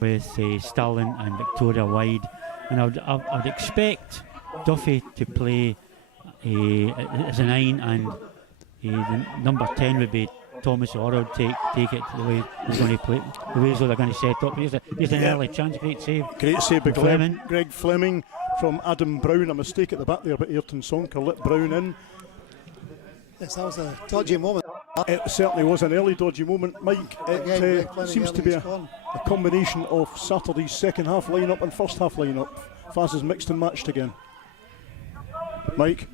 with Stirling and Victoria wide, and I would expect Duffy to play as a 9, and the number 10 would be Thomas Orr. Would take it the way he's going to play, the way they're going to set up. Here's an early chance, great save by Fleming. Greg Fleming from Adam Brown. A mistake at the back there, but Ayrton Sonker let Brown in. Yes, that was a dodgy moment. It certainly was an early dodgy moment, Mike. It seems to be a combination of Saturday's second half lineup and first half lineup. Faz is mixed and matched again. Mike?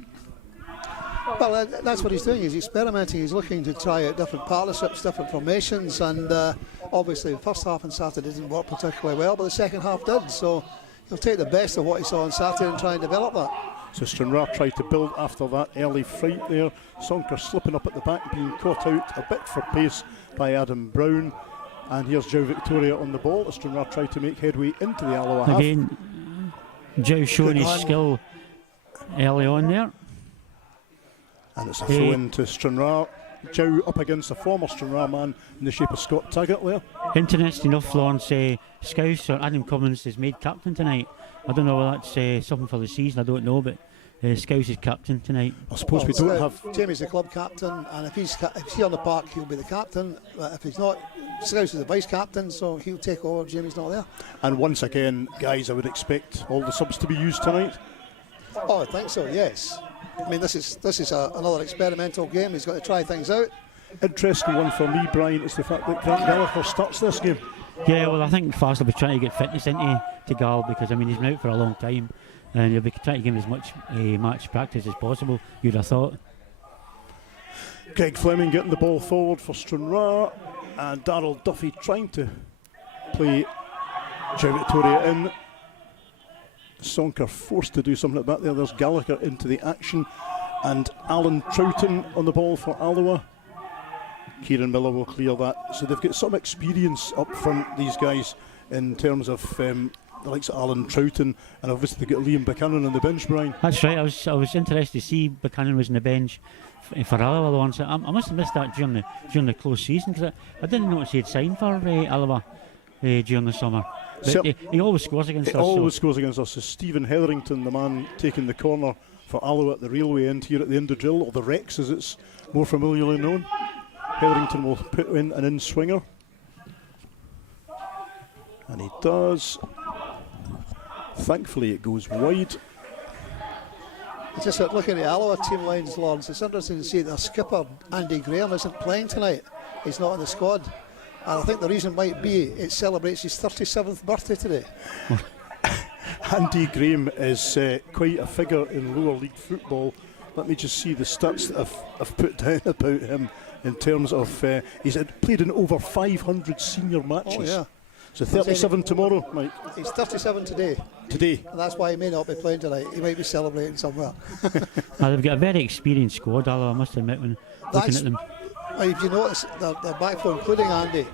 Well, that's what he's doing. He's experimenting. He's looking to try out different partnerships, different formations, and obviously the first half on Saturday didn't work particularly well, but the second half did. So he'll take the best of what he saw on Saturday and try and develop that. So Stranraer tried to build after that early fright there. Sonker slipping up at the back, being caught out a bit for pace by Adam Brown. And here's Joe Victoria on the ball. Stranraer tried to make headway into the Alloa half. Again, Joe showing his skill early on there. And it's a throw in to Stranraer. Joe up against a former Stranraer man in the shape of Scott Taggart there. Interesting enough, Lawrence, Scouse or Adam Cummins is made captain tonight. I don't know whether that's something for the season, I don't know, but Scouse is captain tonight. I suppose we don't have... Jamie's the club captain, and if he's on the park, he'll be the captain. If he's not, Scouse is the vice captain, so he'll take over if Jamie's not there. And once again, guys, I would expect all the subs to be used tonight. Oh, I think so, yes. I mean, this is another experimental game. He's got to try things out. Interesting one for me, Brian, is the fact that Grant Gallagher starts this game. Yeah, well, I think Fast will be trying to get fitness into Gal, because I mean he's been out for a long time, and he'll be trying to give him as much match practice as possible, you'd have thought. Greg Fleming getting the ball forward for Stranraer, and Darryl Duffy trying to play Joe Victoria in. Sonker forced to do something at the back there. There's Gallagher into the action, and Alan Troughton on the ball for Alloa. Kieran Miller will clear that. So they've got some experience up front, these guys, in terms of the likes of Alan Troughton, and obviously they've got Liam Buchanan on the bench, Brian. That's right. I was interested to see Buchanan was on the bench for Alloa once. I must have missed that during the close season, because I didn't notice he had signed for Alloa during the summer. But he always scores against us. Always scores against us. So Stephen Hetherington, the man taking the corner for Alloa at the railway end here at the Indodrill, or the Rex as it's more familiarly known. Hetherington will put in an in-swinger. And he does. Thankfully it goes wide. Just looking at the Alloa team lines, Lawrence, it's interesting to see their skipper, Andy Graham, isn't playing tonight. He's not in the squad. And I think the reason might be it celebrates his 37th birthday today. Andy Graham is quite a figure in lower league football. Let me just see the stats that I've put down about him in terms of he's played in over 500 senior matches. Oh, yeah. So 37 tomorrow, Mike. He's 37 today. And that's why he may not be playing tonight. He might be celebrating somewhere. They've got a very experienced squad, Alloa, I must admit, when looking at them. If you notice, their back four, including Andy,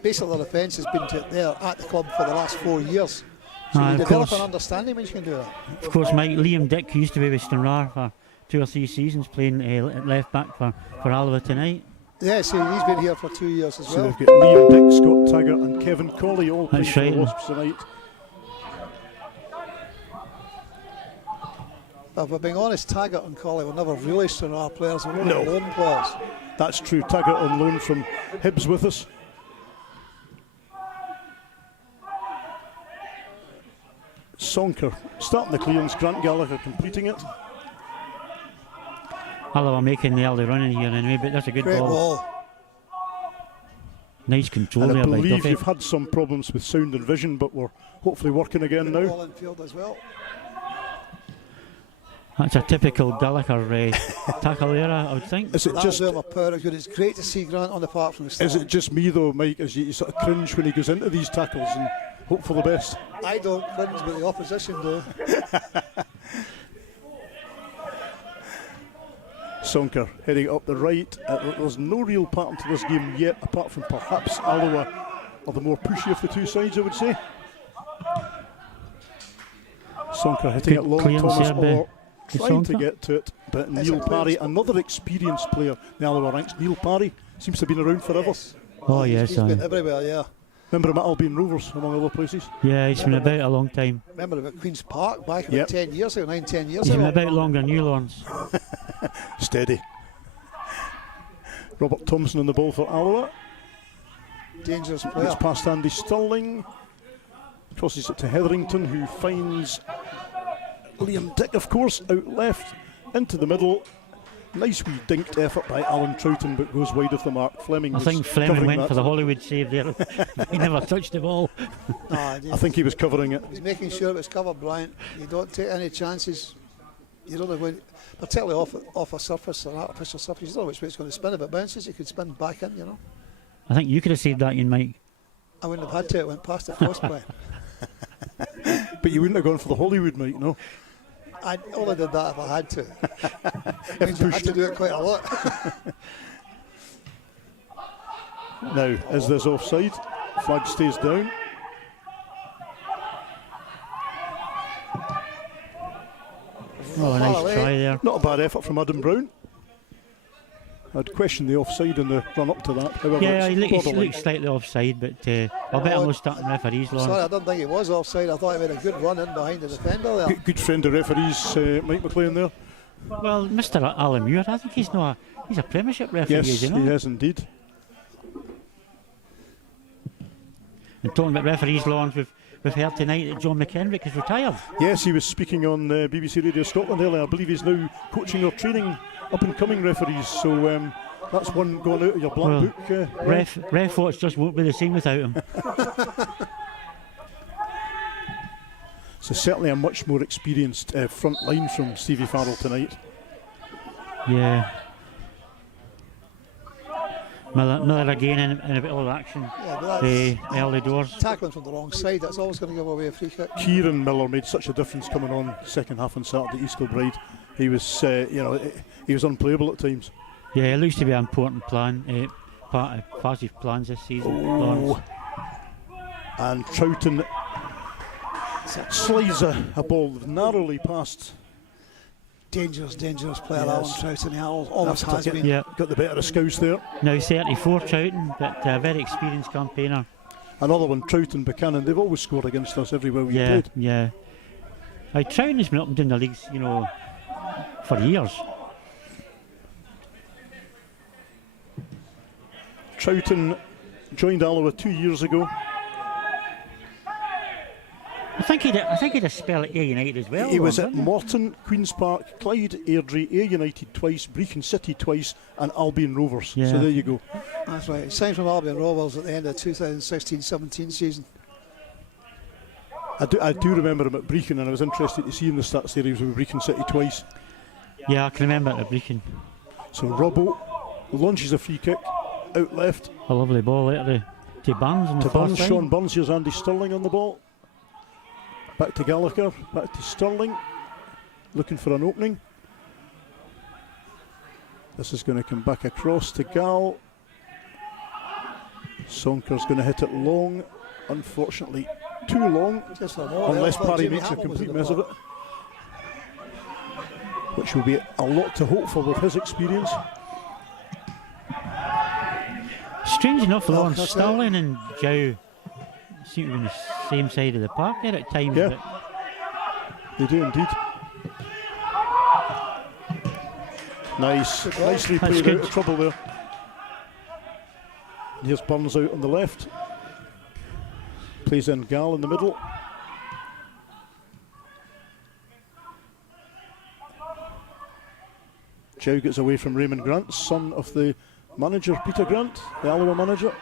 basically their defence has been there at the club for the last 4 years. So you develop an understanding when you can do that. Of course, Mike, Liam Dick, who used to be with Stranraer for 2 or 3 seasons, playing left back for Alloa tonight. Yes, he's been here for 2 years as well. So we've got Liam Dick, Scott Taggart and Kevin Colley all playing for the Wasps tonight. But if we're being honest, Taggart and Colley were never really Stranraer players, they were loan players. That's true. Taggart on loan from Hibs with us. Sonker starting the clearance, Grant Gallagher completing it. Alloa making the early running here anyway, but that's a good ball. Nice control there by Duffy. I believe you've had some problems with sound and vision, but we're hopefully working again now. Ball in field as well. That's a typical Gallagher tackle there, I would think. Is it just good? It's great to see Grant on the park from the start. Is it just me though, Mike, as you sort of cringe when he goes into these tackles and hope for the best? I don't cringe, but the opposition do. Sonker heading up the right. There's no real pattern to this game yet, apart from perhaps Alloa are the more pushy of the two sides, I would say. Sonker hitting it long, Thomas Orr trying to get to it, but Neil Parry, another experienced player in the Alloa ranks. Neil Parry seems to have been around forever. Oh yes, he's been everywhere, yeah. Remember him at Albion Rovers, among other places? Yeah, he's been about a long time. Remember about Queen's Park back about Yep. 10 years ago, 9-10 years He's been ago. about longer than you, Lawrence. Steady. Robert Thompson on the ball for Alloa. Dangerous player. It's past Andy Stirling. Crosses it to Hetherington, who finds Liam Dick, of course, out left, into the middle. Nice wee dinked effort by Alan Troughton, but goes wide of the mark. Fleming I was think Fleming covering went that. for the Hollywood save there. He never touched the ball. No, I think he was covering it. he's making sure it was covered, Bryant. You don't take any chances. You don't know when, particularly off a surface, an artificial surface. You don't know which way it's going to spin. If it bounces, it could spin back in, you know. I think you could have saved that, Ian Mike. I wouldn't have had to. It went past the post, Bryant. But you wouldn't have gone for the Hollywood, Mike, no? I only did that if I had to. Means I had to do it quite a lot. Now, is this offside? Flag stays down. Oh, nice away. try there. Not a bad effort from Adam Brown. I'd question the offside in the run up to that. However, Yeah, he it's borderline. looks slightly offside, but I'll bet I'm not starting referees, Sorry, Lawrence. I don't think it was offside. I thought he made a good run in behind the defender there. Good friend of referees, Mike McLean there. Well, Mr. Alan Muir, I think he's a Premiership referee, Yes, you know. he has indeed. And talking about referees, Lawrence, we've heard tonight that John McKendrick has retired. Yes, he was speaking on BBC Radio Scotland earlier. I believe he's now coaching or training up-and-coming referees. So that's one going out of your black book. Ref Watch just won't be the same without him. So certainly a much more experienced front line from Stevie Farrell tonight. Yeah. Miller again in a bit of action. Yeah, but that's Early doors. tackling from the wrong side. That's always going to give away a free kick. Kieran Miller made such a difference coming on second half on Saturday at East Kilbride. He was, he was unplayable at times. Yeah, it looks to be an important part of Farsi's plans this season. Lawrence. And Troughton slides a ball narrowly past. Dangerous player, Yes. Alan Troughton. He always After has getting- been. Yeah. Got the better of Scouse there. Now 34 Troughton, but a very experienced campaigner. Another one, Troughton, Buchanan. They've always scored against us everywhere we Yeah, played. yeah. Troughton has been up and down the leagues, for years. Troughton joined Alloa 2 years ago. I think he had a spell at Ayr United as well. He was at didn't he? Morton, Queen's Park, Clyde, Airdrie, Ayr United twice, Brecon City twice, and Albion Rovers. Yeah. So there you go. That's right. He signed from Albion Rovers at the end of the 2016-17 season. I do remember him at Brecon, and I was interested to see in the stats there he was with Brecon City twice. Yeah, I can remember it at Brecon. So Robbo launches a free kick out left A lovely ball there to Barnes in the to far Burns. side. Sean Burns. Here's Andy Stirling on the ball. Back to Gallagher, back to Stirling, looking for an opening. This is going to come back across to Gal. Sonker's going to hit it long, unfortunately too long, Just a ball unless there. Well, Parry Jimmy makes a Hamilton was in complete the mess of it, park. which will be a lot to hope for with his experience. Strange enough, Well, Lawrence, that's it. Sterling and Jow seem to be on the same side of the park there at times. Yeah. But They do indeed. Nice, Good ball. nicely That's played good. out of trouble there. And here's Burns out on the left. Plays in Gal in the middle. Jow gets away from Raymond Grant, son of the manager, Peter Grant, the Alloa manager.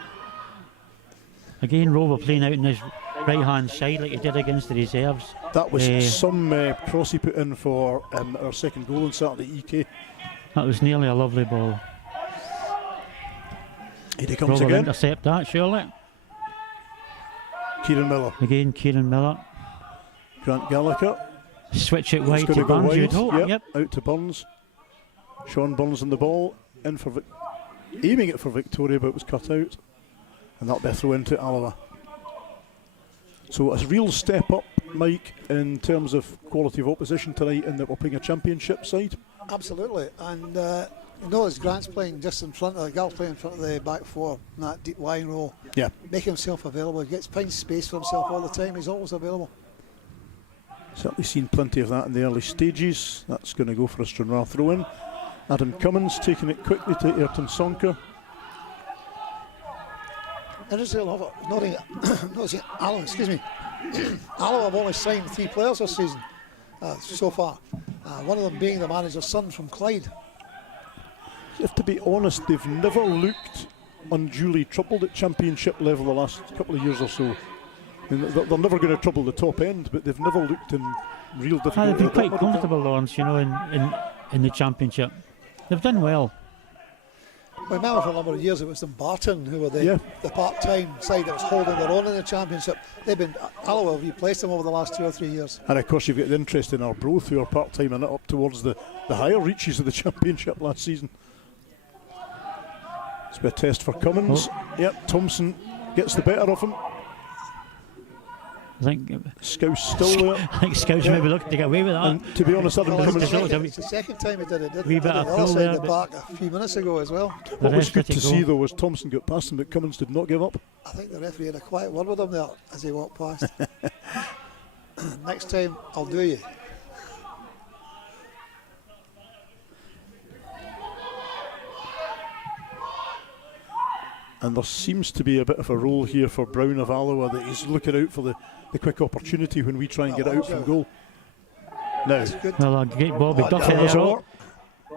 again, Rover playing out on his right-hand side like he did against the reserves. That was Eh. some cross he put in for our second goal on Saturday, EK. That was nearly a lovely ball. Here he comes Rover again. intercept that, surely. Kieran Miller, Again, Kieran Miller. Grant Gallagher. Switch it He's wide going to to go Barnes, you'd wide. hope. Yep. Out to Burns. Sean Burns on the ball, in for aiming it for Victoria, but it was cut out, and that'll be a throw into Alloa. So a real step up, Mike, in terms of quality of opposition tonight, in that we're playing a championship side. Absolutely. And You notice Grant's playing just in front of the girl, playing in front of the back four in that deep line role. Yeah. Make himself available. He finds space for himself all the time. He's always available. Certainly seen plenty of that in the early stages. That's going to go for a Stranraer throw in. Adam Cummins taking it quickly to Ayrton Sonker. Interesting enough, noticing Alloa, excuse me. Alloa have only signed 3 players this season so far. One of them being the manager's son from Clyde. You have to be honest, they've never looked unduly troubled at championship level the last couple of years or so. I mean, they're never going to trouble the top end, but they've never looked in real difficulty. They've been quite comfortable, Lawrence, you know, in the championship. They've done well. I remember for a number of years it was Dumbarton who were the part-time side that was holding their own in the championship. Alloa have replaced them over the last 2 or 3 years. And of course you've got the interest in Arbroath, who are part-time and up towards the higher reaches of the championship last season. It's been a test for Cummins. Yep, Thompson gets the better of him. I think Scouse still there. I think Scouse maybe looking to get away with that. And to be honest, Adam Cummins... It's the second time he did it. Wee bit of pull there, the back a few minutes ago as well. What was good to see though was Thompson got past him, but Cummins did not give up. I think the referee had a quiet word with him there as he walked past. Next time, I'll do you. And there seems to be a bit of a role here for Brown of Alloa, that he's looking out for the quick opportunity when we try and get out from goal. Now, well, a great Bobby Duffy there.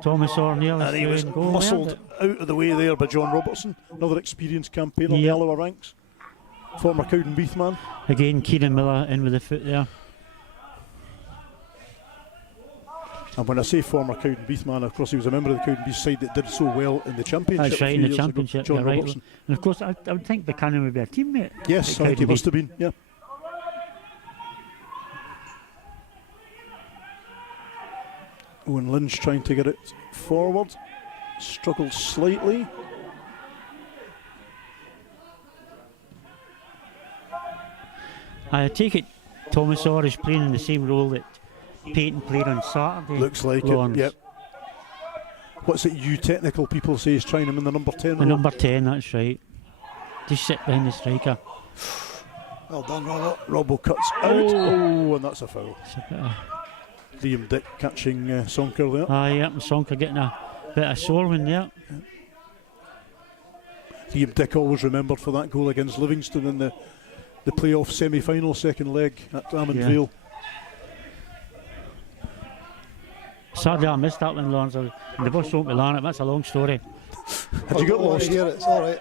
Thomas Orr nearly and he was goal muscled out of the way there by John Robertson, another experienced campaigner in the Alloa ranks. Former Cowdenbeath man. Again, Kieran Miller in with the foot there. And when I say former Cowdenbeath man, of course he was a member of the Cowdenbeath side that did so well in the championship. That's right, in the championship, John right. Robertson. And of course, I would think Buchanan would be a teammate. Yes, I think he must have been, yeah. Owen Lynch trying to get it forward. Struggled slightly. I take it Thomas Orr is playing in the same role that Peyton played on Saturday. Looks like Lawrence. it, yep. What's it you technical people say is trying him in the number 10 The number 10, that's right. Just sit behind the striker. Well done, Robbo. Robbo cuts out. Oh, and that's a foul. It's a bit of Liam Dick catching Sonker there. yeah, and Sonker getting a bit of sore one there. Liam Dick always remembered for that goal against Livingston in the playoff semi-final second leg at Almond Vale. Sadly, I missed that one, Lawrence. The bus won't be learning it. That's a long story. Had you got lost? Here, it's all right.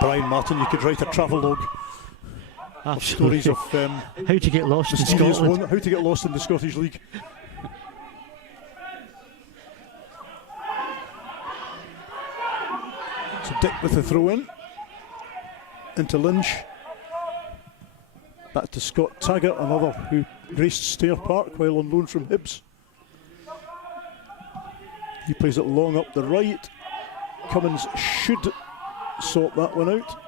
Brian Martin, you could write a travellogue of stories of how to get lost in mysterious Scotland. how to get lost in the Scottish League. So Dick with the throw in into Lynch. Back to Scott Taggart, another who graced Stair Park while on loan from Hibs. He plays it long up the right. Cummins should sort that one out.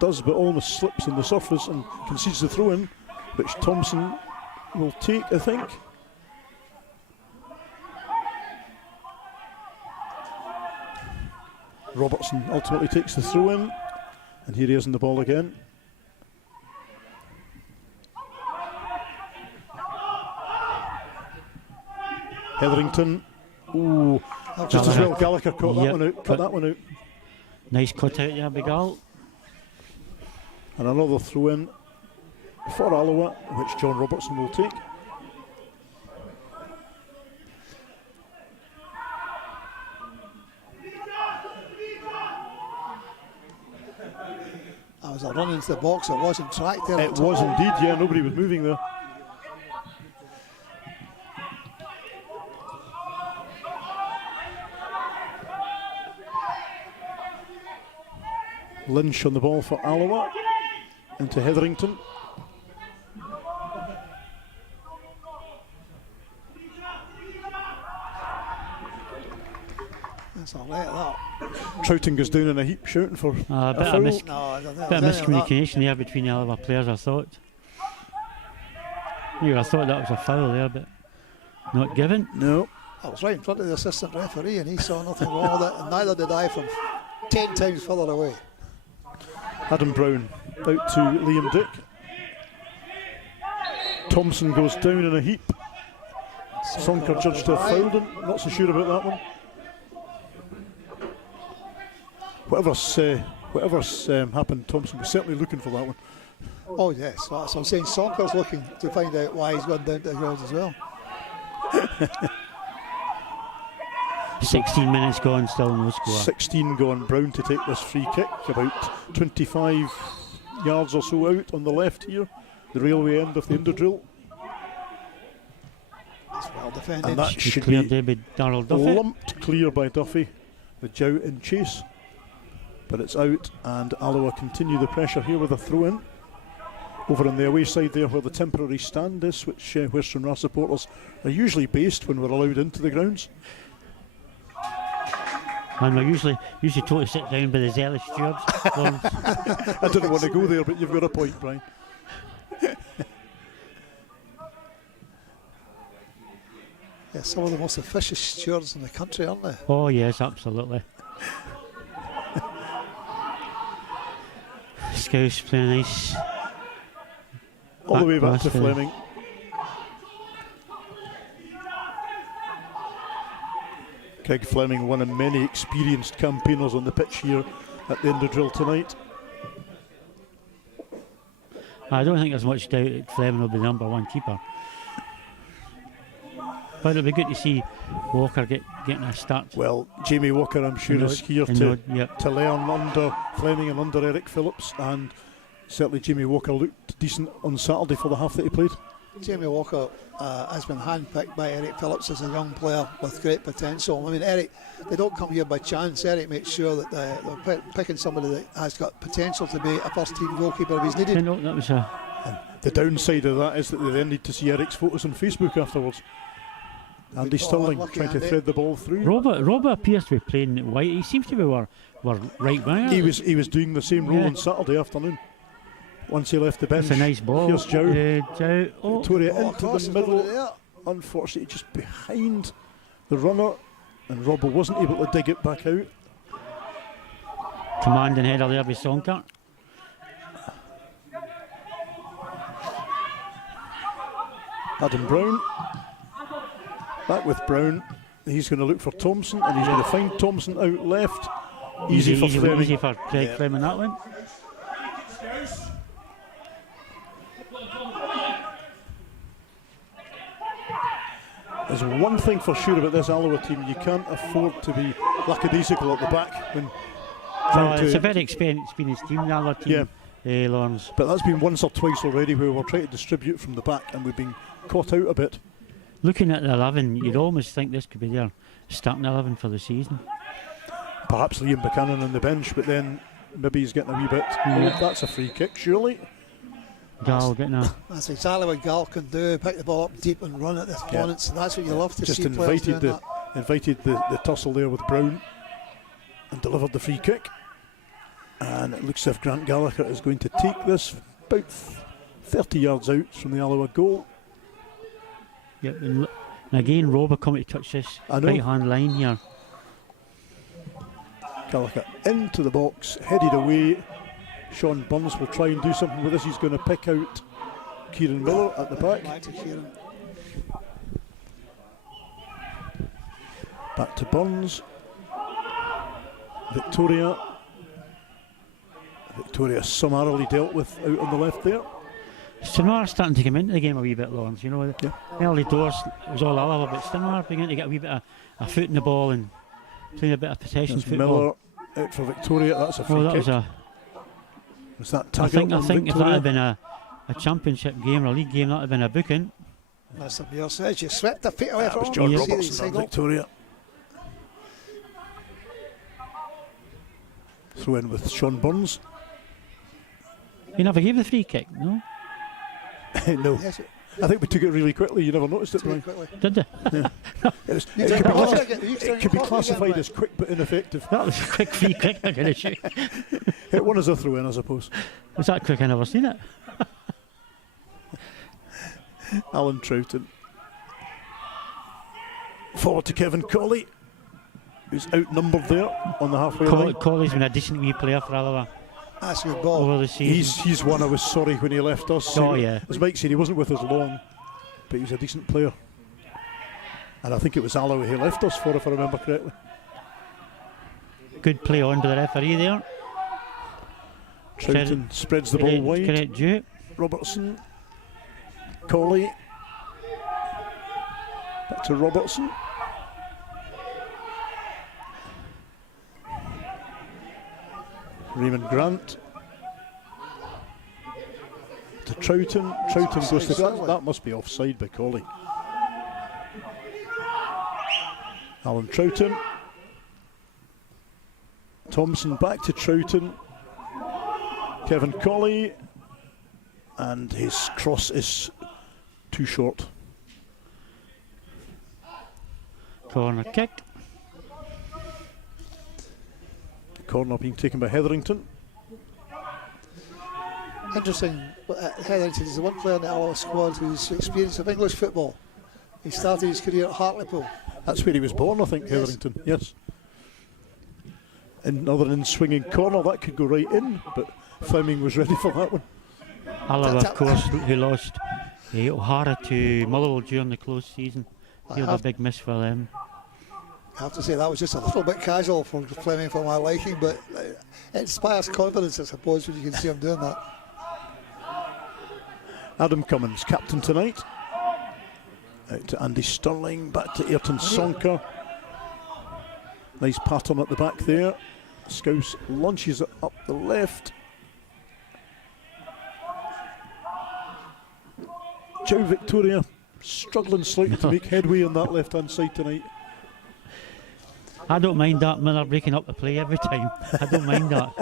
Does, but almost slips on the surface and concedes the throw in, which Thompson will take, I think. Robertson ultimately takes the throw in, and here he is in the ball again. Hetherington, ooh, just as well Gallagher caught that one out, cut that one out. Nice cut out there, Big Al. And another throw in for Alloa, which John Robertson will take. That was a run into the box. It wasn't tracked there. It was indeed, yeah, nobody was moving there. Lynch on the ball for Alloa, into Hetherington. That's all right, that. Troughton goes down in a heap shouting for A a bit foul. of, No, I don't think bit of there's any of that. miscommunication there between the Alloa players, I thought. I thought that was a foul there, but not given. No. I was right in front of the assistant referee and he saw nothing wrong with it, and neither did I from 10 times further away. Adam Brown out to Liam Dick. Thompson goes down in a heap. Sonker judged to have fouled him. Not so sure about that one. Whatever's happened, Thompson was certainly looking for that one. Oh yes, so I'm saying Sonker's looking to find out why he's gone down to the ground as well. 16 minutes gone, still no score. 16 gone. Brown to take this free kick, about 25 yards or so out on the left here, the railway end of the Indodrill. It's well defended. And that should Cleared be there by Darrell Duffy. lumped clear by Duffy. The Jow in chase, but it's out, and Alloa continue the pressure here with a throw in. Over on the away side there where the temporary stand is, which where Stranraer supporters are usually based when we're allowed into the grounds. And we're usually totally sit down by the zealous stewards. I didn't want to go there, but you've got a point, Brian. Yeah, some of the most officious stewards in the country, aren't they? Oh yes, absolutely. Scouse playing nice. All the way back to pass there. Fleming. Greg Fleming, one of many experienced campaigners on the pitch here at the Indodrill tonight. I don't think there's much doubt that Fleming will be the number one keeper. But it'll be good to see Walker getting a start. Well, Jamie Walker, I'm sure, is here to learn under Fleming and under Eric Phillips, and certainly Jamie Walker looked decent on Saturday for the half that he played. Jamie Walker has been handpicked by Eric Phillips as a young player with great potential. I mean, Eric, they don't come here by chance. Eric makes sure that they're picking somebody that has got potential to be a first-team goalkeeper if he's needed. No, that was a. And the downside of that is that they then need to see Eric's photos on Facebook afterwards. Andy Stirling trying to thread the ball through. Robert appears to be playing white. He seems to be our right winger. He was doing the same role on Saturday afternoon. Once he left the bench. It's a nice ball. Here's Jow. Jow. Oh. Victoria into across the the middle. there. Unfortunately, just behind the runner, and Robbo wasn't able to dig it back out. Commanding header there by Sonker. Adam Brown. Back with Brown. He's going to look for Thompson, and he's going to find Thompson out left. Easy for Fleming. Easy for Craig Fleming, that one. There's one thing for sure about this Alloa team: you can't afford to be lackadaisical at the back when trying It's to. a very experienced team, the other team, Lawrence. But that's been once or twice already where we're trying to distribute from the back and we've been caught out a bit. Looking at the 11, you'd almost think this could be their starting 11 for the season. Perhaps Liam Buchanan on the bench, but then maybe he's getting a wee bit. Oh, that's a free kick, surely. Gal getting a. That's exactly what Gal can do, pick the ball up deep and run at the opponents. That's what you love to Just see players doing that. invited the tussle there with Brown and delivered the free kick. And it looks as if Grant Gallagher is going to take this about 30 yards out from the Alloa goal. Yep, and again, Robert coming to touch this right hand line here. Gallagher into the box, headed away. Sean Burns will try and do something with this. He's going to pick out Kieran Miller at the back. Back to Kieran. Back to Burns. Victoria summarily dealt with out on the left there. Stranraer starting to come into the game a wee bit, Lawrence. You know, early doors it was all Alloa, but Stranraer beginning to get a wee bit of a foot in the ball and playing a bit of possession football. Miller out for Victoria. That's a free that kick. Was that Taggart? I think if that had been a championship game or a league game, that would have been a booking. Mr. Muir says you swept the feet away That from was him. John You see the Robertson signal? and Victoria. Throw in with Sean Burns. You never gave the free kick, no? No. Yes, I think we took it really quickly. You never noticed it, Brian. Did they? It could be classified as quick but ineffective. That was quick, free kick. I did shoot. It won as a throw in, I suppose. Was that quick? I never seen it. Alan Troughton. Forward to Kevin Colley, who's outnumbered there on the halfway line. Colley's been a decent wee player for Alloa. That's a good ball. Over the season. He's one I was sorry when he left us. Oh, yeah. As Mike said, he wasn't with us long, but he was a decent player. And I think it was Alloa he left us for, if I remember correctly. Good play on by the referee there. Troughton spreads the ball wide. Correct, Jew. Robertson. Colley. Back to Robertson. Raymond Grant. To Troughton. Troughton goes to that must be offside by Colley. Alan Troughton. Thompson back to Troughton. Kevin Colley. And his cross is too short. Corner kick. Corner being taken by Hetherington. Interesting, Hetherington is the one player in the Alloa squad who's experienced of English football. He started his career at Hartlepool. That's where he was born, I think, yes. Hetherington, yes. Another in-swinging corner, that could go right in, but Fleming was ready for that one. Alloa, of course, who lost O'Hara to Motherwell during the close season. He was a big miss for them. I have to say that was just a little bit casual for Fleming for my liking, but it inspires confidence, I suppose, when you can see him doing that. Adam Cummins, captain tonight. Out to Andy Stirling, back to Ayrton Sonka. Nice pattern at the back there. Scouse launches it up the left. Joe Victoria struggling slightly to make headway on that left-hand side tonight. I don't mind that Miller breaking up the play every time. I don't mind that.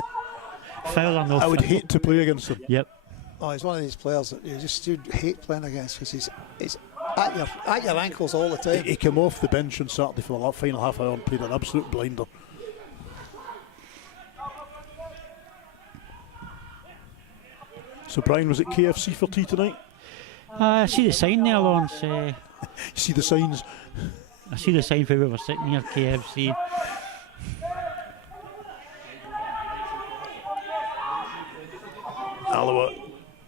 Foul or no I would foul. hate to play against him. Yep. Oh, he's one of these players that you just hate playing against because he's at your ankles all the time. He came off the bench on Saturday for the final half hour and played an absolute blinder. So Brian, was it KFC for tea tonight? I see the sign there, Lawrence. You see the signs? I see the sign for where we're sitting here, KFC. Alloa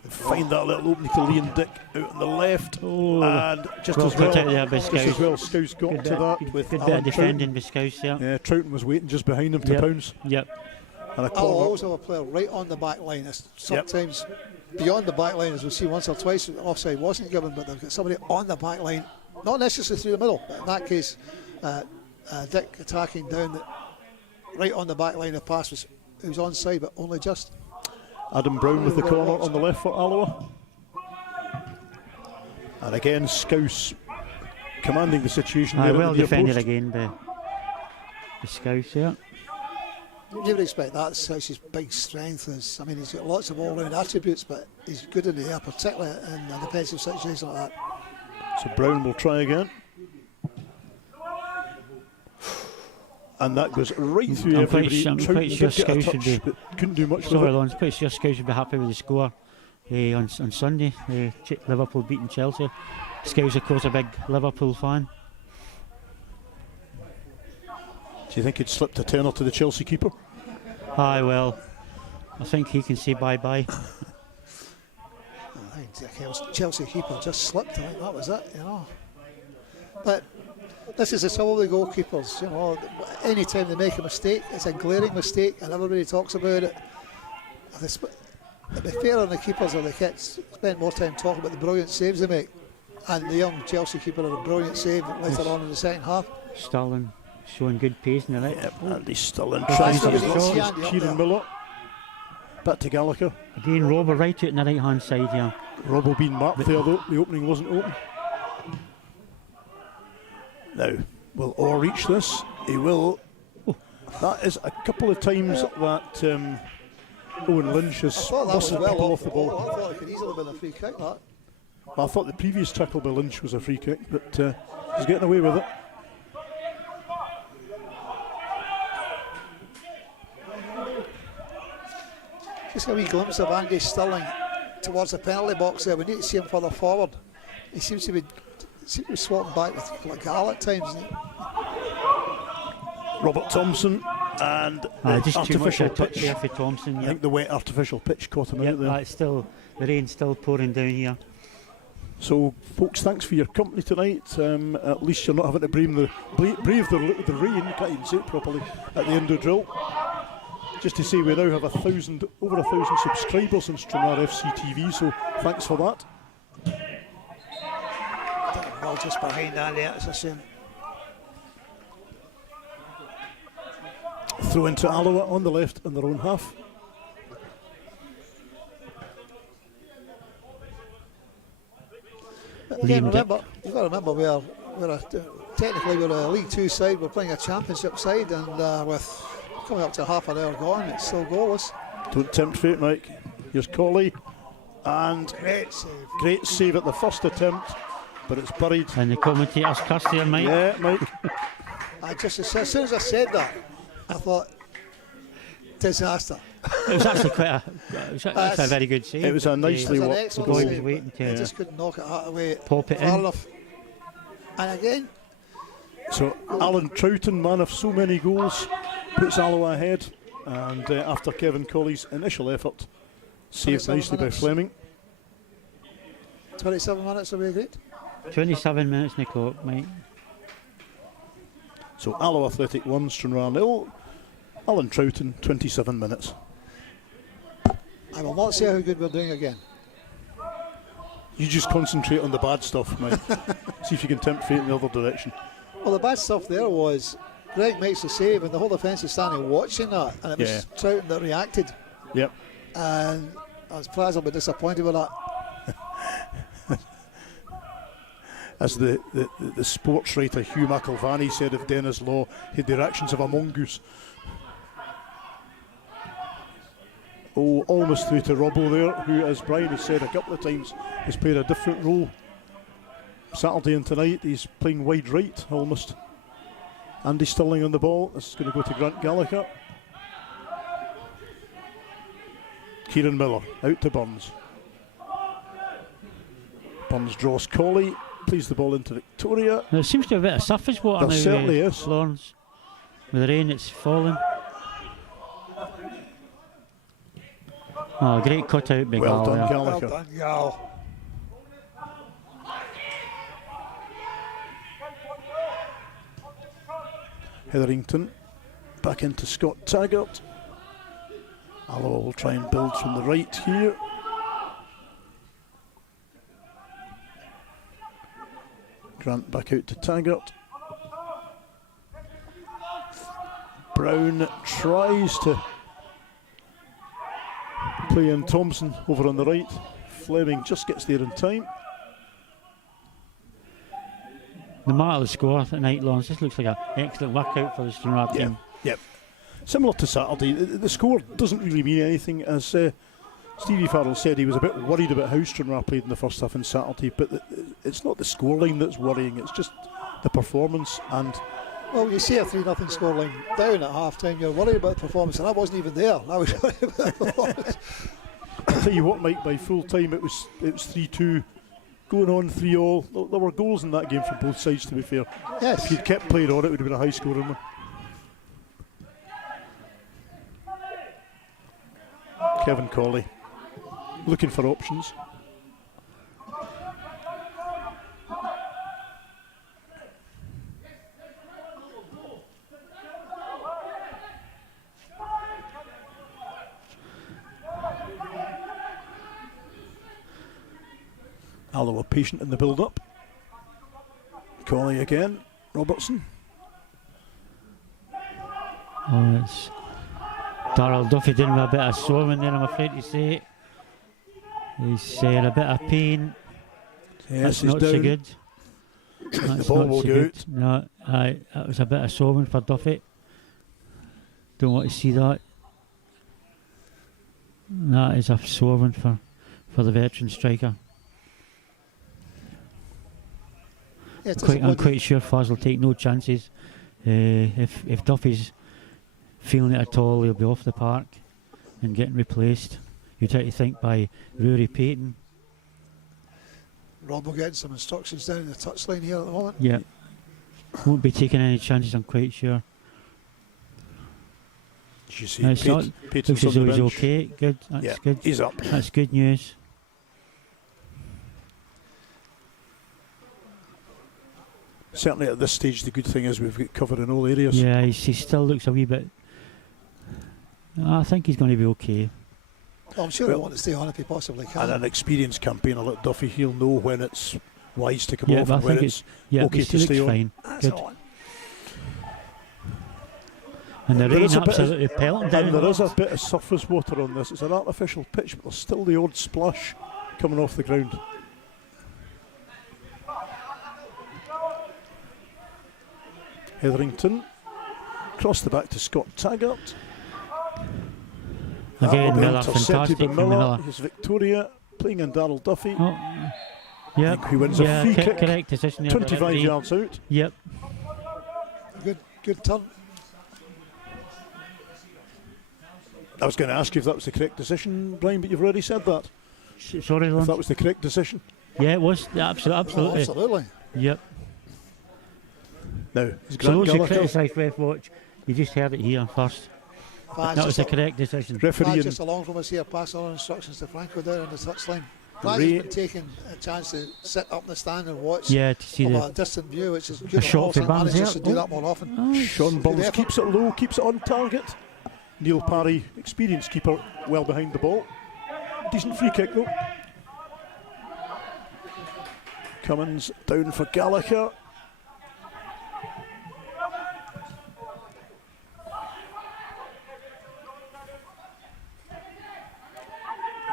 find that little opening to Liam Dick out on the left. Oh, and just well as well, out there by Scouse. Scouse got to that with good bit Alan of defending by Scouse, yeah. Yeah, Troughton was waiting just behind him to pounce. Yep. And a I'll always have a player right on the back line. Sometimes beyond the back line, as we've seen once or twice, offside wasn't given, but they've got somebody on the back line, not necessarily through the middle, but in that case, Dick attacking down right on the back line of pass was onside, but only just. Adam Brown with the corner on the left for Alloa. And again, Scouse commanding the situation. Well defended again by Scouse, yeah. You would expect that. Scouse's big strength is, I mean, he's got lots of all-round attributes, but he's good in the air, particularly in a defensive situation like that. So Brown will try again. And that goes right through everybody. I'm quite sure Scouse would be. Couldn't do much Sorry, with it. Lawrence. Quite sure Scouse would be happy with the score on Sunday. Liverpool beating Chelsea. Scouse, of course, a big Liverpool fan. Do you think he'd slipped a tenner to the Chelsea keeper? Aye, well, I think he can say bye-bye. I think Chelsea keeper just slipped. I think that was it, you know. But this is the trouble with goalkeepers, you know. Any time they make a mistake, it's a glaring mistake, and everybody talks about it. To be fair on the keepers or the kids, spend more time talking about the brilliant saves they make. And the young Chelsea keeper had a brilliant save later on in the second half. Sterling showing good pace in the right. Yep, and he's still in That's trying to what he's get got. Kieran Miller. Back to Gallagher. Again, Robbo right out on the right-hand side here. Robbo being marked there though, the opening wasn't open. Now, will Orr reach this? He will. Oh, that is a couple of times that Owen Lynch has I thought that was busted well people off off the ball. I thought it could easily have been a free kick, that. I thought the previous tackle by Lynch was a free kick, but he's getting away with it. Just a wee glimpse of Angus Stirling towards the penalty box there. We need to see him further forward. He seems to be swapping back with Gall at times. Robert Thompson and just artificial too much pitch. there for Thompson. I think the wet artificial pitch caught him out there. It's still, the rain's still pouring down here. So, folks, thanks for your company tonight. At least you're not having to brave the rain, can't even say it properly, at the Indo drill. Just to say, we now have over 1,000 subscribers on Stranraer FC TV, so thanks for that. Ball just behind that there, it's a shame. Throw into Alloa on the left in their own half. But again, remember, you've got to remember technically we're a League Two side, we're playing a Championship side, and with coming up to half an hour gone, it's still goalless. Don't tempt fate, Mike. Here's Colley, and Great save at the first attempt, but it's buried. And the commentator's cursed there, Mike. Yeah, Mike. As soon as I said that, I thought, disaster. It was actually quite a very good save. It was a nicely worked. The boy was waiting He to just couldn't knock it away pop it far in. enough. And again, so Alan Troughton, man of so many goals, puts Alloa ahead, and after Kevin Colley's initial effort, saved nicely by Fleming. 27 minutes, are we agreed? 27 minutes in the clock, Mike. So Alloa Athletic 1, Stranraer 0. Alan Troughton, 27 minutes. I will not say how good we're doing again. You just concentrate on the bad stuff, Mike. See if you can tempt fate in the other direction. Well, the bad stuff there was Greg makes the save and the whole defence is standing watching that, and it was Troughton that reacted. Yep. And I was pleasantly disappointed with that. As the sports writer Hugh McIlvanney said of Dennis Law, he had the reactions of a mongoose. Oh, almost through to Robbo there, who, as Brian has said a couple of times, has played a different role. Saturday and tonight, he's playing wide right, almost. Andy Stirling on the ball. This is going to go to Grant Gallagher. Kieran Miller, out to Burns. Burns draws Colley, plays the ball into Victoria. There seems to be a bit of surface water now. There certainly is. Lawrence. With the rain, it's falling. Oh, great cut out, big Well done, Gallagher. Gallagher. Well done, Gal. Hetherington back into Scott Taggart. Alloa will try and build from the right here. Grant back out to Taggart. Brown tries to play in Thompson over on the right. Fleming just gets there in time. The matter of the score tonight, Lawrence, this looks like an excellent workout for the Stranraer team. Yep. Similar to Saturday, the score doesn't really mean anything. As Stevie Farrell said, he was a bit worried about how Stranraer played in the first half on Saturday, but it's not the scoreline that's worrying, it's just the performance. And well, you see a 3-0 scoreline down at half time, you're worried about the performance, and I wasn't even there. I was worried about the performance. I'll tell you what, Mike, by full time it was 3-2, going on 3-all. There were goals in that game from both sides, to be fair. Yes. If you'd kept playing on, it would have been a high scoring one. Kevin Colley looking for options. Alloa patient in the build-up. Colley again. Robertson. Oh, it's Darrell Duffy doing a bit of swimming there, I'm afraid to say. He's in a bit of pain. Yes, That's not so good. The ball will go out. No, that was a bit of swimming for Duffy. Don't want to see that. That is a swimming for the veteran striker. I'm quite sure Faz will take no chances. If Duffy's feeling it at all, he'll be off the park and getting replaced. You'd have to think by Rory Payton. Rob will get some instructions down in the touchline here at the moment. Yeah. Won't be taking any chances, I'm quite sure. Did you see Looks as though he's okay. Good. That's good. He's up. That's good news. Certainly at this stage, the good thing is we've got cover in all areas. Yeah, he still looks a wee bit. I think he's going to be okay. Well, I'm sure he'll want to stay on if he possibly can. And an experienced campaigner like Duffy, he'll know when it's wise to come off and when it's okay to stay on. Fine. Good. And the rain absolutely pelting down. And there is a bit of surface water on this. It's an artificial pitch, but there's still the odd splash coming off the ground. Hetherington cross the back to Scott Taggart. Again, Miller, fantastic from Miller. Here's Victoria playing in Darryl Duffy. Oh, yep. He wins a free kick. Correct decision there. 25 yards out. Yep. Good turn. I was going to ask you if that was the correct decision, Brian, but you've already said that. Sorry, Lawrence. If that was the correct decision. Yeah, it was. Absolutely. Oh, absolutely. Yep. Now, so those who criticise Ref Watch, you just heard it here first. That was the correct decision. Referee just along from us here, passing on instructions to Franco down on the touchline. Franco's been taking a chance to sit up in the stand and watch to see a distant view, which is good. Shot for managers should do that more often. Sean Burns keeps it low, keeps it on target. Neil Parry, experienced keeper, well behind the ball. Decent free kick though. Cummins down for Gallagher.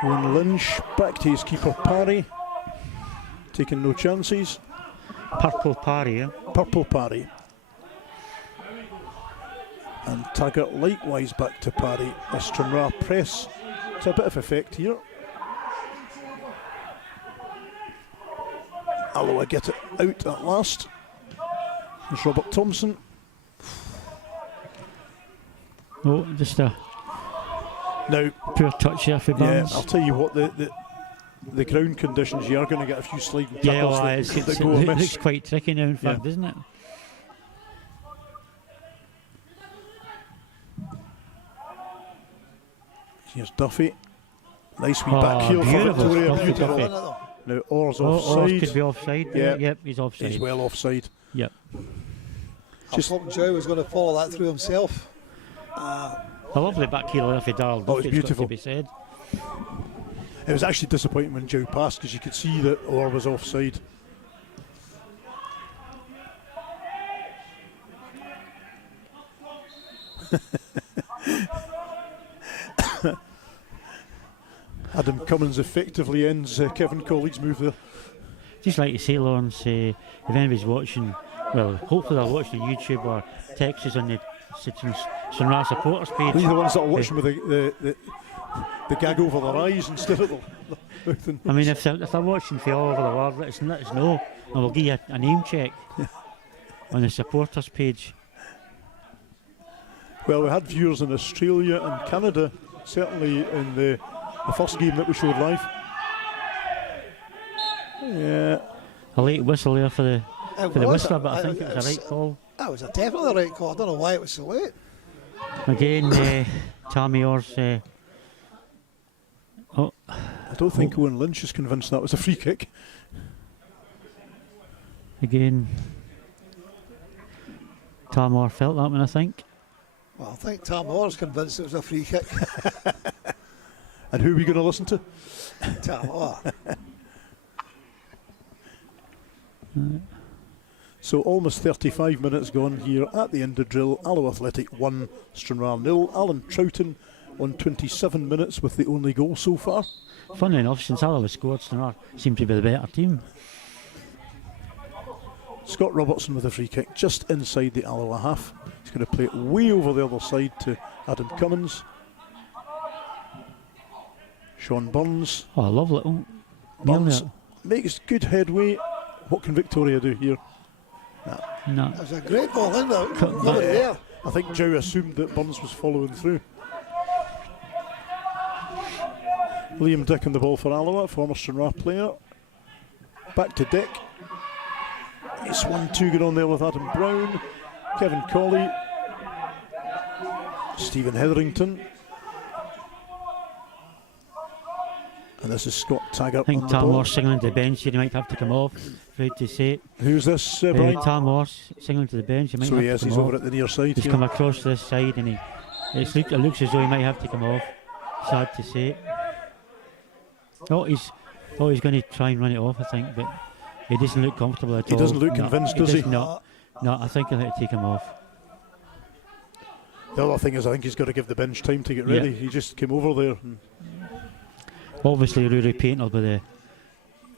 Owen Lynch back to his keeper Parry, taking no chances. Purple Parry, yeah? Purple Parry. And Taggart likewise back to Parry. A Stranraer press to a bit of effect here. Alloa get it out at last. There's Robert Thompson. Oh, just a now poor touch there for Burns. Yeah, I'll tell you what, the ground conditions, you are going to get a few sliding tackles that go amiss. It looks quite tricky now, in fact, doesn't it? Here's Duffy. Nice wee back heel for Victoria. Beautiful. Now Orr's offside. Orr could be offside. Yeah. Yep, he's offside. He's well offside. Yep. I thought Joe was going to follow that through himself. A lovely back heel there for Darryl. Oh, it was beautiful. To be said. It was actually disappointing when Joe passed because you could see that Orr was offside. Adam Cummins effectively ends Kevin Colley's move there. Just like you say, Lawrence, if anybody's watching, well, hopefully they're watching on YouTube or text us on the Stranraer supporters page. These are the ones that are watching with the gag over their eyes instead of the mouth. I mean, if they're watching for all over the world, let us know, and we'll give you a name check on the supporters page. Well, we had viewers in Australia and Canada, certainly in the first game that we showed live. Yeah. A late whistle there for the whistler, but I think it was a right call. That was definitely a right call. I don't know why it was so late. Again, Tammy Orr's. I don't think Owen Lynch is convinced that was a free kick. Again, Tam Orr felt that one, I think. Well, I think Tam Orr's convinced it was a free kick. And who are we going to listen to? Tam Orr. So almost 35 minutes gone here at the end of drill. Alloa Athletic 1, Stranraer 0. Alan Troughton on 27 minutes with the only goal so far. Funnily enough, since Alloa scored, Stranraer seemed to be the better team. Scott Robertson with a free kick just inside the Alloa half. He's going to play it way over the other side to Adam Cummins. Sean Burns. Oh, lovely. Oh, Burns makes good headway. What can Victoria do here? No. That was a great ball, isn't it? Nobody there. I think Joe assumed that Burns was following through. Liam Dick on the ball for Alloa, former Stranraer player. Back to Dick. It's 1-2 good on there with Adam Brown, Kevin Colley, Stephen Hetherington. And this is Scott Taggart. I think on Tam the ball. Morse signaling to the bench here. He might have to come off. Afraid to say it. Who's this, Brian? Tam Morse signaling to the bench. He might So have yes, to come he's off. over at the near side. He's here. come across this side and it looks as though he might have to come off. Sad to say it. He's going to try and run it off, I think, but he doesn't look comfortable at all. He doesn't look convinced, does he? No, I think he'll have to take him off. The other thing is, I think he's got to give the bench time to get ready. Yeah. He just came over there. Obviously, Rory Payton will be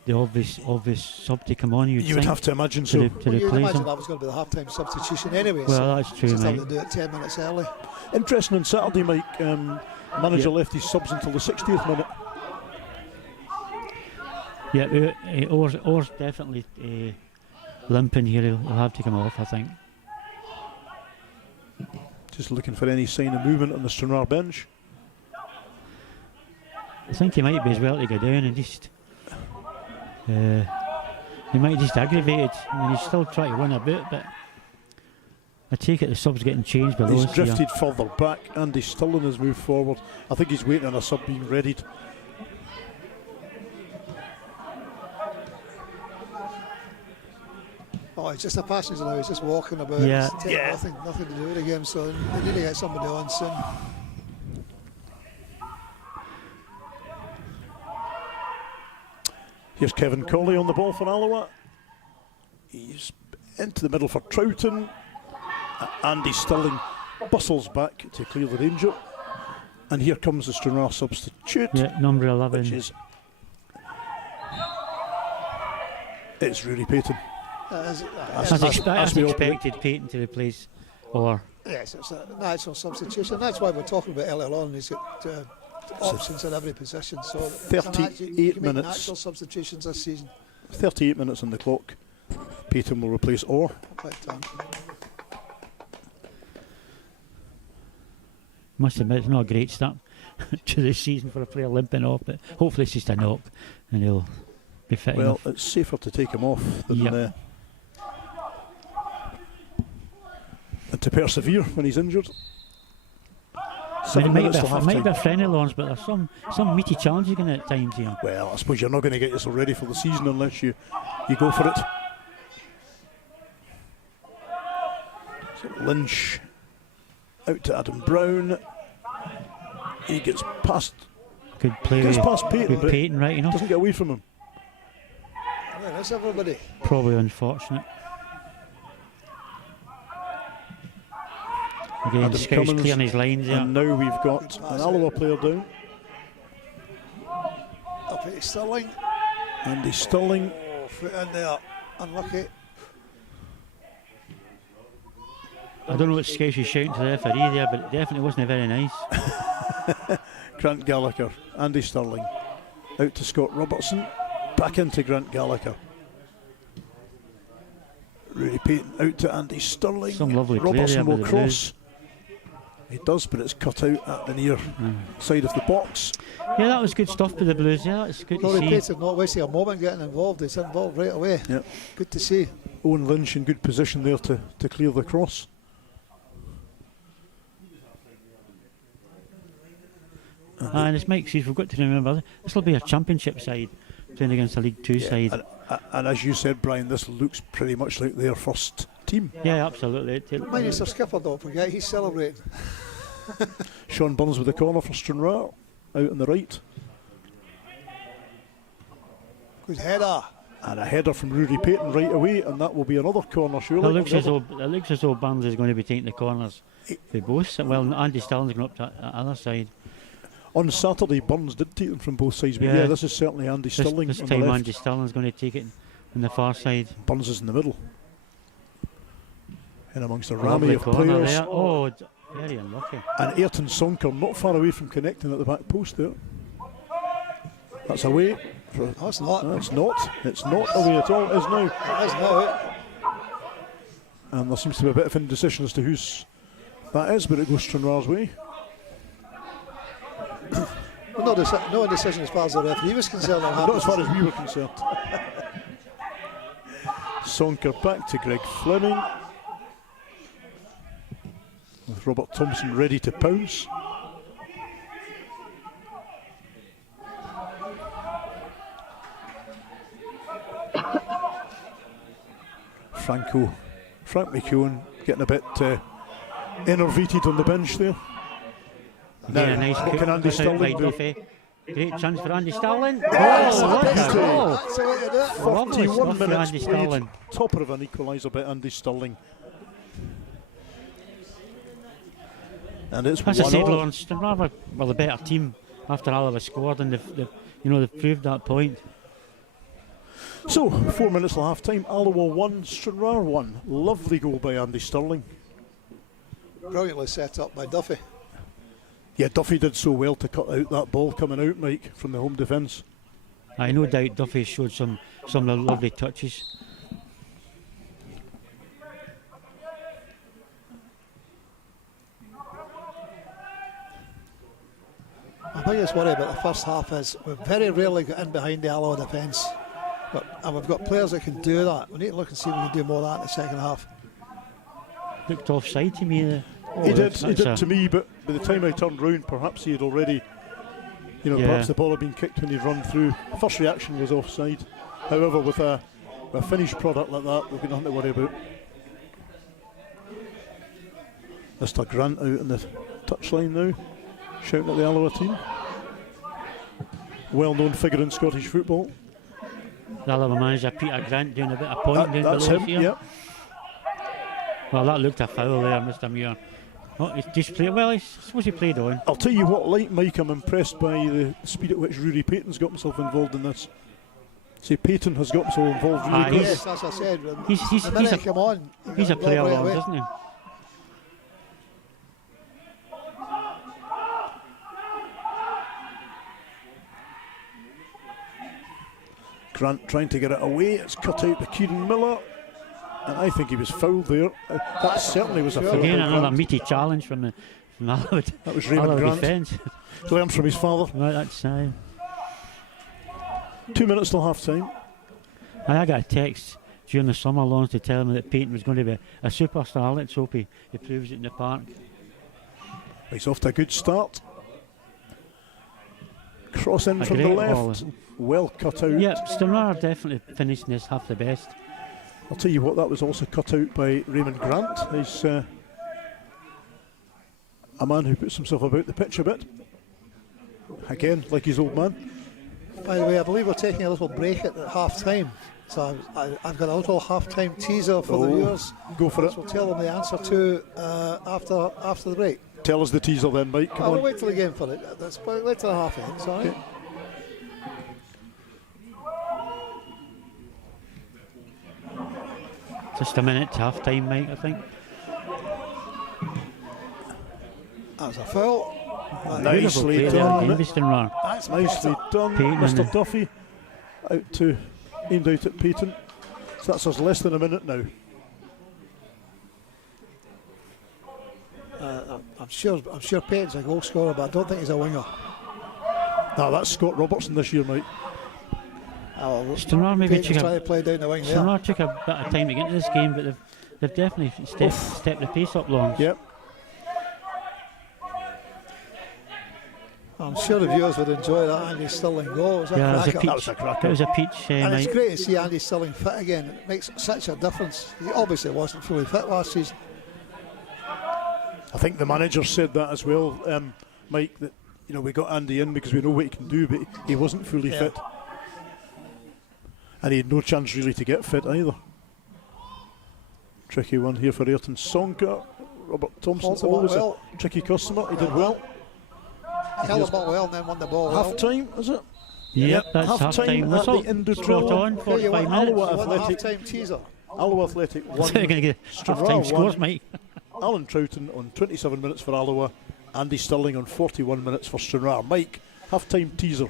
the obvious sub to come on. You would have to imagine so. to Well, you'd replace imagine him. that was going to be the half-time substitution anyway. Well, so that's true, just mate. have to do it 10 minutes early. Interesting on Saturday, Mike. Manager left his subs until the 60th minute. Yeah, Orr's definitely limping here. He'll have to come off, I think. Just looking for any sign of movement on the Stranraer bench. I think he might be as well to go down and just. He might just aggravated. I mean, he's still trying to run a bit, but I take it the sub's getting changed below He's us here. drifted further back. Andy Stirling has moved forward. I think he's waiting on a sub being readied. Oh, it's just a passenger now. He's just walking about. Yeah. It's taking nothing to do with the game. So they need to get somebody on soon. Here's Kevin Colley on the ball for Alloa. He's into the middle for Troughton. Andy Stirling bustles back to clear the danger. And here comes the Stranraer substitute. Yeah, number 11. Which is... It's Rory Payton. As we all expected, Payton to replace Orr. Yes, it's a natural substitution. That's why we're talking about earlier on. He's got options in every position. So 38 you can make minutes. natural substitutions this season. 38 minutes on the clock. Payton will replace Orr. Must admit, it's not a great start to the season for a player limping off, but hopefully it's just a knock and he'll be fit Well, enough. it's safer to take him off than and to persevere when he's injured. I mean, it might be a friendly launch, but there's some meaty challenges going at times here. Well, I suppose you're not going to get yourself ready for the season unless you go for it. So Lynch out to Adam Brown. He gets past. Good play Gets with past Payton, but Payton, right enough. doesn't get away from him. Where is everybody? Probably unfortunate. Again, Adam Scouse Cummins, clearing his lines there. And now we've got an Alloa player down. Up at Stirling. Andy Stirling. Oh, foot in there. Unlucky. I don't know what Scouse is shouting to the referee there, but it definitely wasn't very nice. Grant Gallagher. Andy Stirling. Out to Scott Robertson. Back into Grant Gallagher. Rory Payton out to Andy Stirling. Some lovely play Robertson there by will the cross. He does, but it's cut out at the near side of the box. Yeah, that was good stuff by the Blues. Yeah, it's good to Rory see. Payton not wasting a moment getting involved. He's involved right away. Yep. Good to see. Owen Lynch in good position there to clear the cross. And as Mike says, we've got to remember this will be a championship side playing against a League Two side. And as you said, Brian, this looks pretty much like their first team. Yeah, absolutely. Minus their skipper, don't forget, he's celebrating. Sean Burns with the corner for Stranraer, out on the right. Good header. And a header from Rory Payton right away, and that will be another corner, surely. It looks as though Burns is going to be taking the corners for both. Well, Andy Stirling's going up to the other side. On Saturday, Burns did take them from both sides, but yeah, this is certainly Andy Stirling. This on time the left. Andy Stirling's going to take it on the far side. Burns is in the middle. In amongst a Lovely rammy of corner players. there. Oh, very unlucky. And Ayrton Sonker not far away from connecting at the back post there. That's away. No, it's not. No, it's not. It's not away at all. It is now. It is now. And there seems to be a bit of indecision as to whose that is, but it goes Stranraer's way. Well, no indecision as far as the referee was concerned. Not as far as we were concerned. Sonker back to Greg Fleming, with Robert Thompson ready to pounce. Frank McEwen getting a bit enervated on the bench there. Again, a nice what can Andy Stirling do? Great chance for Andy Stirling. That's Oh, what a it. goal! That's the way to do it. 41 for minutes Andy played. Stirling. Topper of an equaliser by Andy Stirling. And it's As I said, 1-1. Lawrence, Stranraer were the better team after Alloa scored, and they've proved that point. So, 4 minutes till half time. Alloa 1, Stranraer 1. Lovely goal by Andy Stirling. Brilliantly set up by Duffy. Yeah, Duffy did so well to cut out that ball coming out, Mike, from the home defence. I no doubt Duffy showed some lovely touches. My biggest worry about the first half is we've very rarely got in behind the Alloa defence. And we've got players that can do that. We need to look and see if we can do more of that in the second half. Looked offside to me. He did to me, but by the time I turned round, perhaps he had already, perhaps the ball had been kicked when he'd run through. First reaction was offside. However, with a finished product like that, we've got nothing to worry about. Mr. Grant out in the touchline now, shouting at the Alloa team. Well-known figure in Scottish football. The Alloa manager Peter Grant doing a bit of pointing down That's below him, here. yep. Well, that looked a foul there, Mr. Muir. Oh, he's just played. Well, I suppose he played on. I'll tell you what, like Mike, I'm impressed by the speed at which Rory Payton's got himself involved in this. See, Payton has got himself involved really good. Yes, as I said, He's the minute a- he come on, He's a player, right Lawrence, away. isn't he? Grant trying to get it away. It's cut out by Kieran Miller. And I think he was fouled there. That certainly was a foul. Again, by another Grant. meaty challenge from Alloa. That was Raymond Alloa Grant. defence. Learned from his father. Right, that's 2 minutes till half time. I got a text during the summer, Lawrence, to tell me that Payton was going to be a superstar. Let's hope he proves it in the park. He's off to a good start. Cross in A from the great left. ball. Well cut out. Yeah, Stranraer definitely finishing this half the best. I'll tell you what, that was also cut out by Raymond Grant. He's a man who puts himself about the pitch a bit. Again, like his old man. By the way, I believe we're taking a little break at the half time. So I've got a little half time teaser for the viewers. Go for it. We'll tell them the answer to after the break. Tell us the teaser then, Mike. Come We'll on. wait till the game for it. Wait till the half ends, all right? Okay. Just a minute to half time, Mike, I think. That was a foul. Nicely Beautiful play done. there, Stranraer. That's nicely done, Payton Mr. and- Duffy. Aimed out at Payton. So that's us less than a minute now. I'm sure Payton's a goal scorer, but I don't think he's a winger. No, that's Scott Robertson this year, Mike. Stranraer maybe Payton's trying to play down the wing there. Stranraer took a bit of time to get into this game, but they've definitely stepped the pace up, Lawrence. Yep. I'm sure the viewers would enjoy that Andy Stirling goal. It was a Yeah, it was a cracker. peach. That was a cracker. It was a peach, And it's Mike. great to see Andy Stirling fit again. It makes such a difference. He obviously wasn't fully fit last season. I think the manager said that as well, Mike, that we got Andy in because we know what he can do, but he wasn't fully Yeah. fit. And he had no chance really to get fit either. Tricky one here for Ayrton Sonka. Robert Thompson's Held the ball always well. a tricky customer. He did well. He held the ball well and then won the ball well. Half time, is it? Yep, that's half half time time at whistle. the Indo Spot Drill. on, Okay, you 45 won minutes. Alloa You won the Athletic. half-time teaser. Alloa Athletic I thought you were going to get half Stranraer time scores, won. Mike. Alan Troughton on 27 minutes for Alloa. Andy Stirling on 41 minutes for Stranraer. Mike, half time teaser.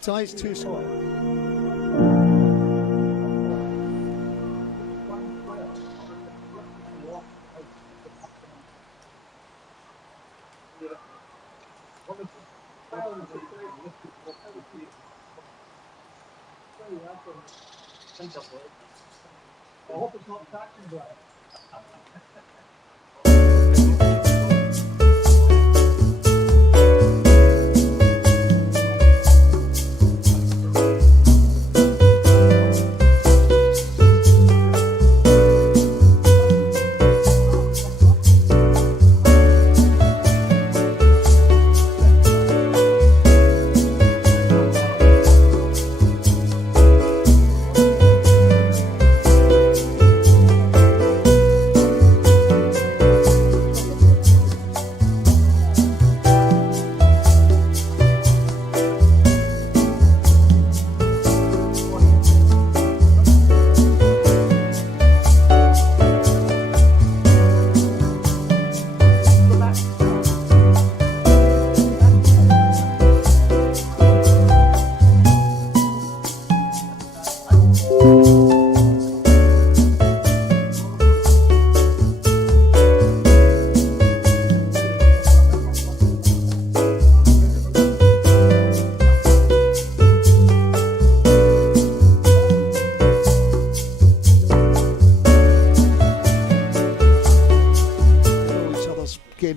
Tonight's two score.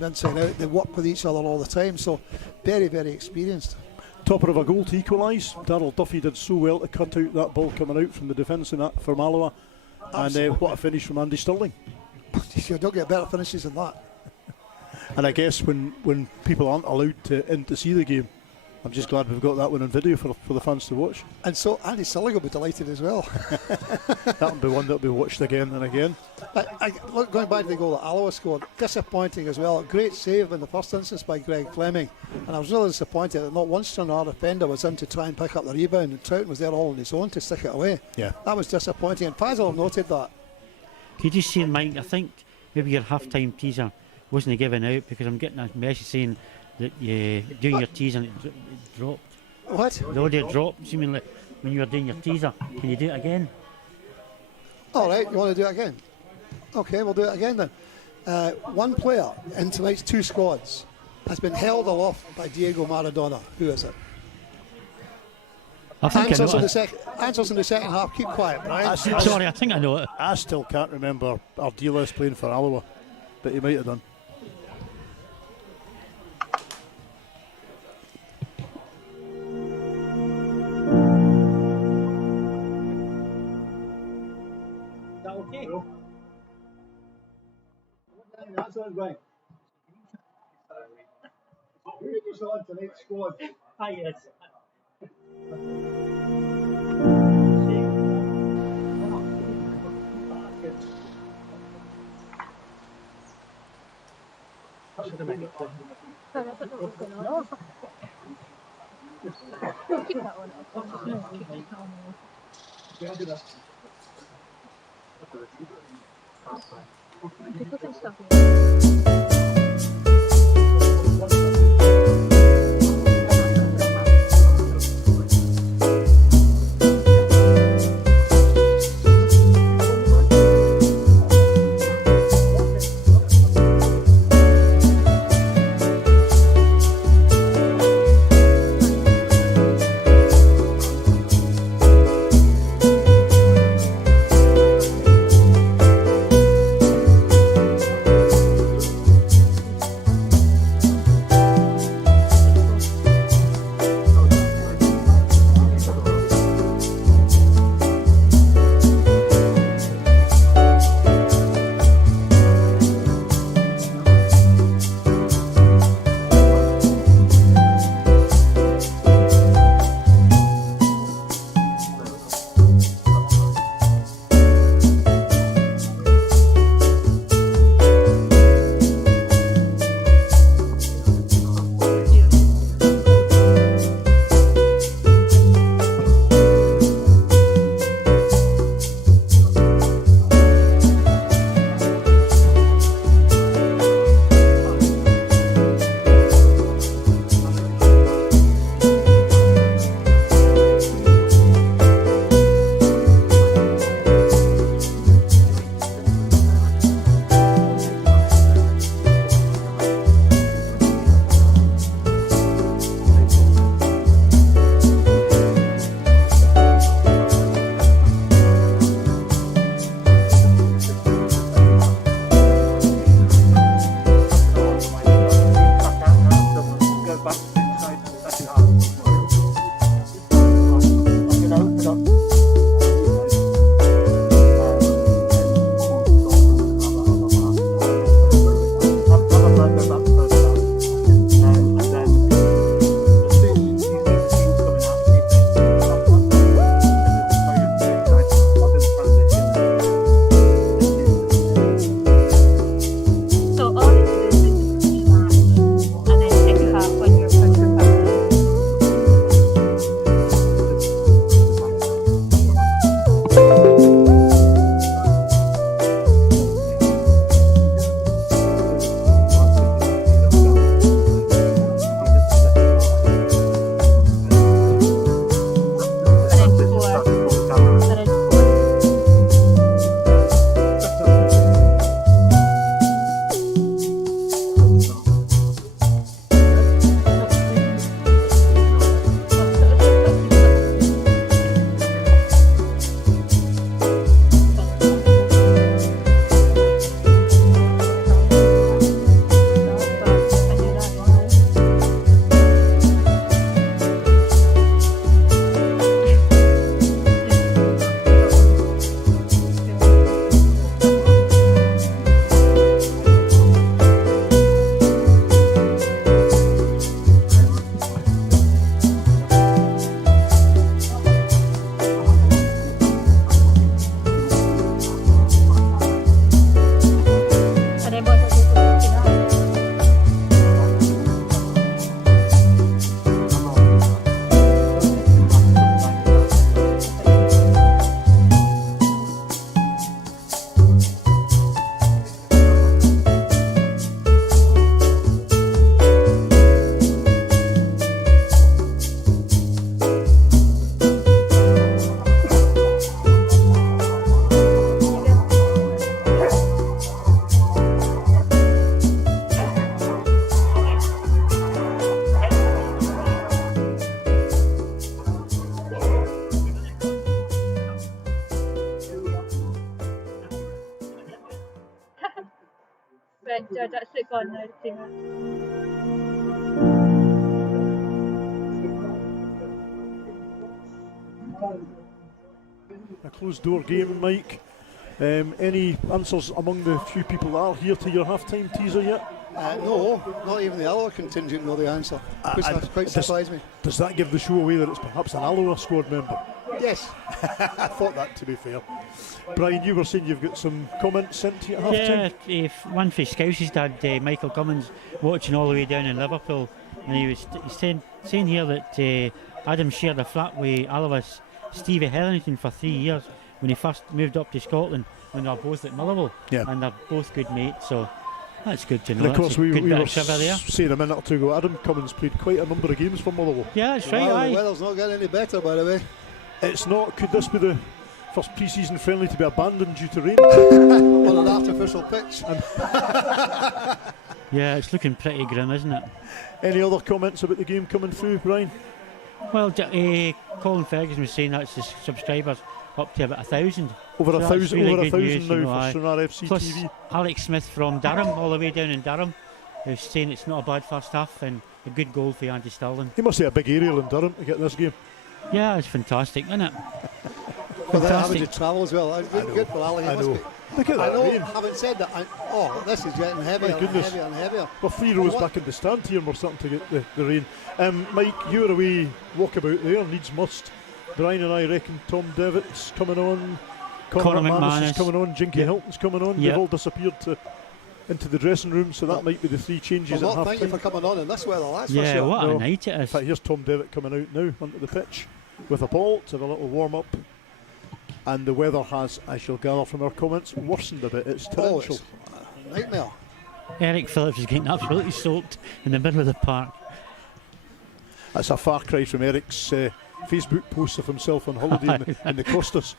Inside out, they work with each other all the time, so very, very experienced. Topper of a goal to equalise. Darryl Duffy did so well to cut out that ball coming out from the defence in that from Alloa, and what a finish from Andy Stirling. You don't get better finishes than that. And I guess when people aren't allowed in to see the game, I'm just glad we've got that one on video for the fans to watch. And so Andy Stirling will be delighted as well. That'll be one that'll be watched again and again. Look, going back to the goal that Alloa scored, disappointing as well. Great save in the first instance by Greg Fleming, and I was really disappointed that not one Stranraer defender was in to try and pick up the rebound, and Troughton was there all on his own to stick it away. Yeah, that was disappointing, and Fazal noted that. Could you see, Mike, I think maybe your half-time teaser wasn't given out, because I'm getting a message saying that you doing your teaser and it dropped. What? The audio dropped. You mean like when you were doing your teaser? Can you do it again? All right, you want to do it again? Okay, we'll do it again then. One player in tonight's two squads has been held aloft by Diego Maradona. Who is it? I think answers, I know in answers in the second half. Keep quiet, Brian. Sorry, I think I know it. I still can't remember Ardiles playing for Alloa, but he might have done. Okay. That's all right. Who did you select tonight's squad? Yes. Keep that one. People can stop. Right, that's it gone now, 3 minutes. A closed door game, Mike. Any answers among the few people that are here to your half-time teaser yet? No, not even the Alloa contingent know the answer, which has quite surprised me. Does that give the show away that it's perhaps an Alloa squad member? Yes. I thought that, to be fair. Brian, you were saying you've got some comments sent to you at half-time? Yeah, if one for Scouse's dad, Michael Cummins, watching all the way down in Liverpool, and he's saying here that Adam shared a flat with Alloa's Stevie Hetherington for 3 years when he first moved up to Scotland when they were both at Motherwell, and they're both good mates, so that's good to know. And of course, we were there. saying a minute or two ago, Adam Cummins played quite a number of games for Motherwell. Yeah, that's right. Wow, the weather's not getting any better, by the way. It's not. Could this be the first pre-season friendly to be abandoned due to rain? On an artificial pitch. Yeah, it's looking pretty grim, isn't it? Any other comments about the game coming through, Brian? Well, Colin Ferguson was saying that's the subscribers up to about 1,000. Over So a that's thousand, really over a good thousand news, now you know, for aye. Stranraer FC Plus, TV. Alex Smith from Durham, all the way down in Durham, who's saying it's not a bad first half and a good goal for Andy Stirling. He must have a big aerial in Durham to get this game. Yeah, it's fantastic, isn't it? But then having to Fantastic. travel as well. That's good for Ali. I know. Look at I that know, rain. having said that, this is getting heavier and goodness. heavier and heavier. We're 3 rows back in the stand here and we're starting to get the rain. Mike, you're away walkabout there, needs must. Brian and I reckon Tom Devitt's coming on, Conor McManus is coming on, Jinky Hilton's coming on. They've all disappeared into the dressing room, so that might be the 3 changes Well, at not half thank you time. for coming on in this weather, that's for Yeah, sure. what No. a night it In is. fact, here's Tom Devitt coming out now onto the pitch with a ball to have a little warm up. And the weather has, I shall gather from our comments, worsened a bit. It's Oh, torrential. it's a nightmare. Eric Phillips is getting absolutely soaked in the middle of the park. That's a far cry from Eric's Facebook post of himself on holiday in the Costas,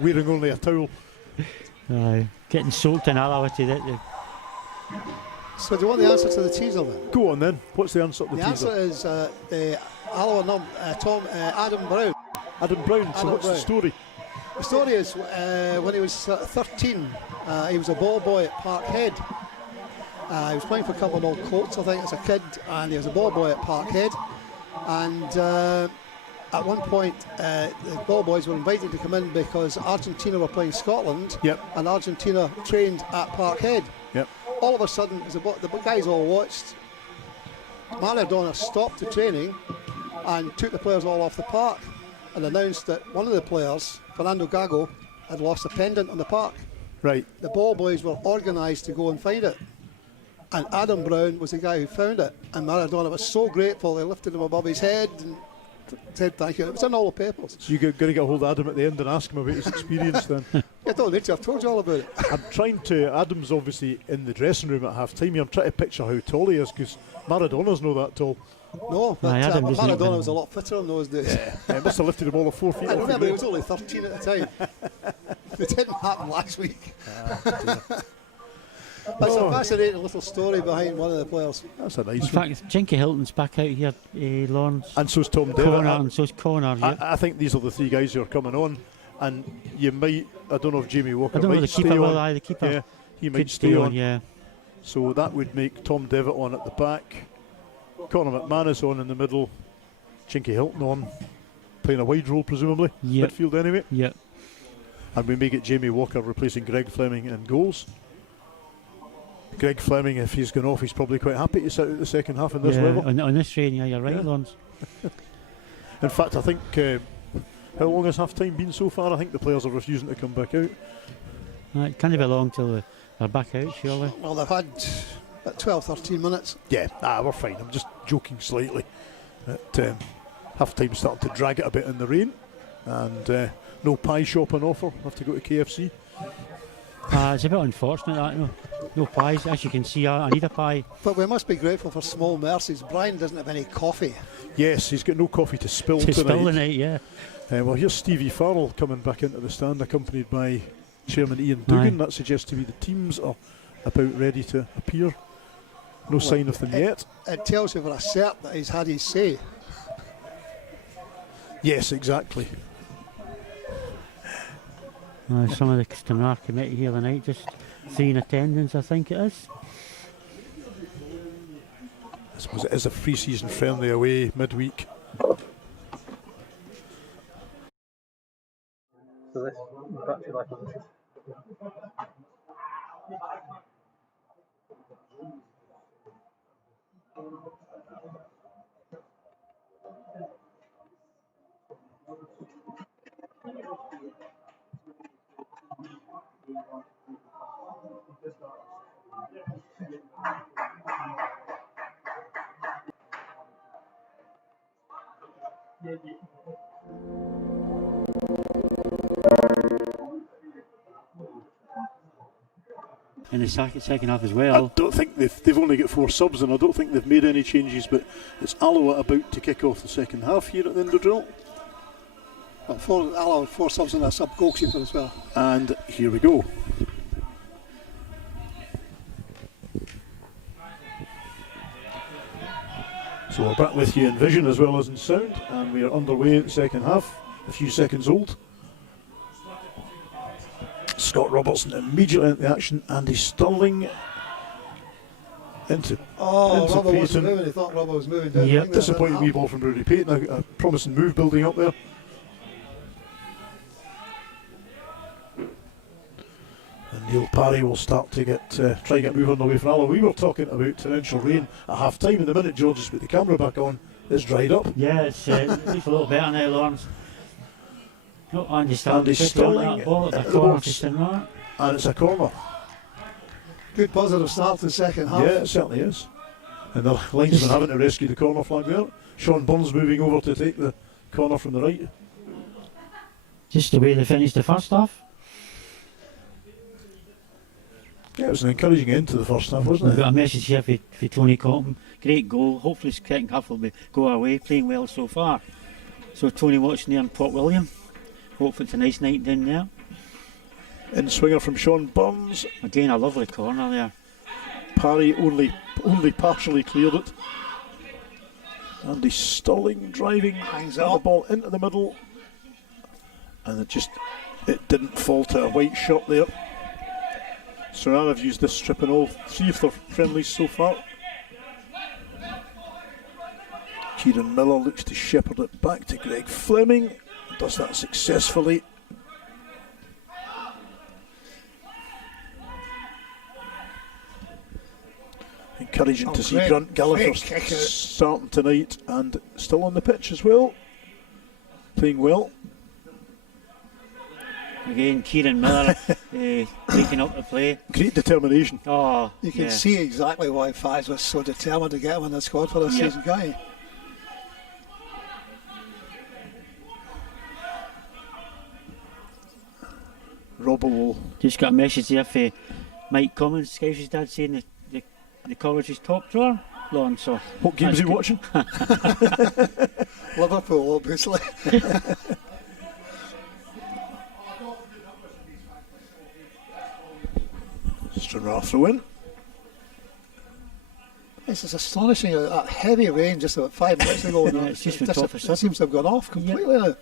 wearing only a towel. Getting soaked in Alloa today. So do you want the answer to the teaser then? Go on then. What's the answer to the The answer teaser? is the Alloa Adam Brown. Adam Brown. So Adam what's the Brown. story? The story is when he was 13, he was a ball boy at Parkhead. He was playing for Cumbernauld Colts, I think, as a kid, and he was a ball boy at Parkhead. And at one point, the ball boys were invited to come in because Argentina were playing Scotland, and Argentina trained at Parkhead. Yep. All of a sudden, as the guys all watched, Maradona stopped the training and took the players all off the park and announced that one of the players, Fernando Gago, had lost a pendant on the park. Right. The ball boys were organised to go and find it. And Adam Brown was the guy who found it. And Maradona was so grateful, they lifted him above his head and said thank you. It was in all the papers. So you're going to get hold of Adam at the end and ask him about his experience then. I don't need to, I've told you all about it. I'm trying to, Adam's obviously in the dressing room at half time. I'm trying to picture how tall he is because Maradona's not that tall. No, but Adam doesn't Maradona even- was a lot fitter in those days. He must have lifted him all of 4 feet I off the remember he ground. was only 13 at the time. It didn't happen last week. That's a fascinating little story behind one of the players. That's a In nice one. fact, Jinky Hilton's back out here, Lawrence. And so's Tom Devitt. Connor, and so's Connor. Yeah. I think these are the 3 guys who are coming on, and you might, I don't know if Jamie Walker I don't know might the stay keeper will. on. The keeper Yeah, he might could stay on. Yeah. So that would make Tom Devitt on at the back, Conor McManus on in the middle, Jinky Hilton on, playing a wide role presumably, Yep. midfield anyway, Yeah. and we may get Jamie Walker replacing Greg Fleming in goals. Greg Fleming, if he's gone off, he's probably quite happy to sit out the second half in this weather. On this rain, yeah, you're right, Yeah. Lawrence. In fact, I think, how long has half time been so far? I think the players are refusing to come back out. It can't be long till they're back out, surely. Well, they've had about 12, 13 minutes. Yeah, we're fine. I'm just joking slightly. At half time starting to drag it a bit in the rain, and no pie shop on offer. Have to go to KFC. It's a bit unfortunate that, no pies. As you can see, I need a pie. But we must be grateful for small mercies. Brian doesn't have any coffee. Yes, he's got no coffee to spill To tonight. spill the night, yeah. Well, here's Stevie Farrell coming back into the stand, accompanied by Chairman Ian Dugan. Aye. That suggests to me the teams are about ready to appear. No sign of them yet. It tells you for a cert that he's had his say. Yes, exactly. Some of the Stranraer committee here tonight, just 3 in attendance, I think it is. I suppose it is a pre-season friendly away midweek. So this battery life of this. In the second half as I well. don't think they've only got 4 subs, and I don't think they've made any changes, but it's Alloa about to kick off the second half here at the end of drill. Well, Alloa 4 subs and a sub goalkeeper as well. And here we go. So we're back with you in vision as well as in sound, and we are underway in the second half, a few seconds old. Scott Robertson immediately into the action. Andy Stirling into Robbo wasn't Payton. moving. He thought Robbo was moving down. Yep. Disappointing wee ball from Rudy Payton. A promising move building up there. And Neil Parry will start to try to get moving away from Alloa. We were talking about torrential rain at half time, and the minute George has put the camera back on, it's dried up. Yeah, it's a little better now, Lawrence. Oh, Andy Andy Stirling that ball at at the the corner box. to Stranraer. And it's a corner. Good positive start to the second half. Yeah, it certainly is. And the linesman having to rescue the corner flag there. Sean Burns moving over to take the corner from the right. Just the way they finished the first half. Yeah, it was an encouraging end to the first half, We've wasn't it? got a message here for Tony Cotton. Great goal. Hopefully the second half will go away, playing well so far. So Tony watching there in Port William. Hopefully it's a nice night down there. In swinger from Sean Burns. Again, a lovely corner there. Parry only partially cleared it. Andy Stirling driving Hangs the up. ball into the middle. And it didn't fall to a white shot there. Stranraer have used this strip in all 3 of their friendlies so far. Kieran Miller looks to shepherd it back to Greg Fleming. Does that successfully. Encouraging to see great, Grant Gallagher great kick out. starting tonight and still on the pitch as well. Playing well. Again, Kieran Miller breaking up the play. Great determination. Oh, You can yeah. see exactly why Faz was so determined to get him in the squad for this Yep. season, can't you? Robbo will. Just got a message there for Mike Cummins, Scous's dad, saying the college's top drawer. Lawrence, so What game is he that's watching? Liverpool, obviously. Stranraer throw in. This is astonishing. That heavy rain just about 5 minutes ago. Yeah, it's just went off a it sudden. seems to have gone off completely now.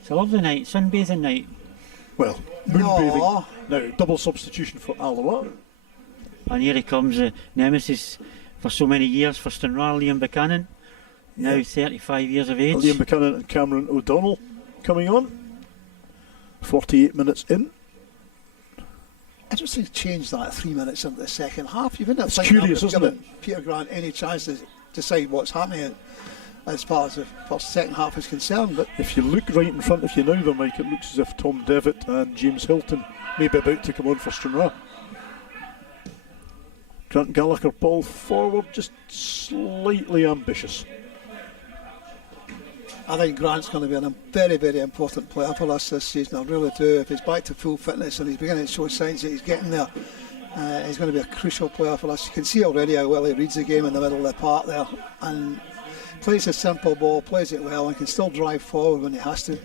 It's a lovely night, sunbathing night. Well, moonbathing. No. Now, double substitution for Alloa. And here he comes, the nemesis for so many years for Stranraer, Liam Buchanan. Now Yeah. 35 years of age. Liam Buchanan and Cameron O'Donnell coming on. 48 minutes in. Interesting to change that 3 minutes into the second half. You wouldn't have It's think that curious, would have isn't given Peter Grant any chance to decide what's happening as far as the first second half is concerned. But If you look right in front of you now, though, Mike, it looks as if Tom Devitt and James Hilton may be about to come on for Stranraer. Grant Gallagher ball forward, just slightly ambitious. I think Grant's going to be a very, very important player for us this season. I really do. If he's back to full fitness and he's beginning to show signs that he's getting there, he's going to be a crucial player for us. You can see already how well he reads the game in the middle of the park there, and plays a simple ball, plays it well, and can still drive forward when he has to.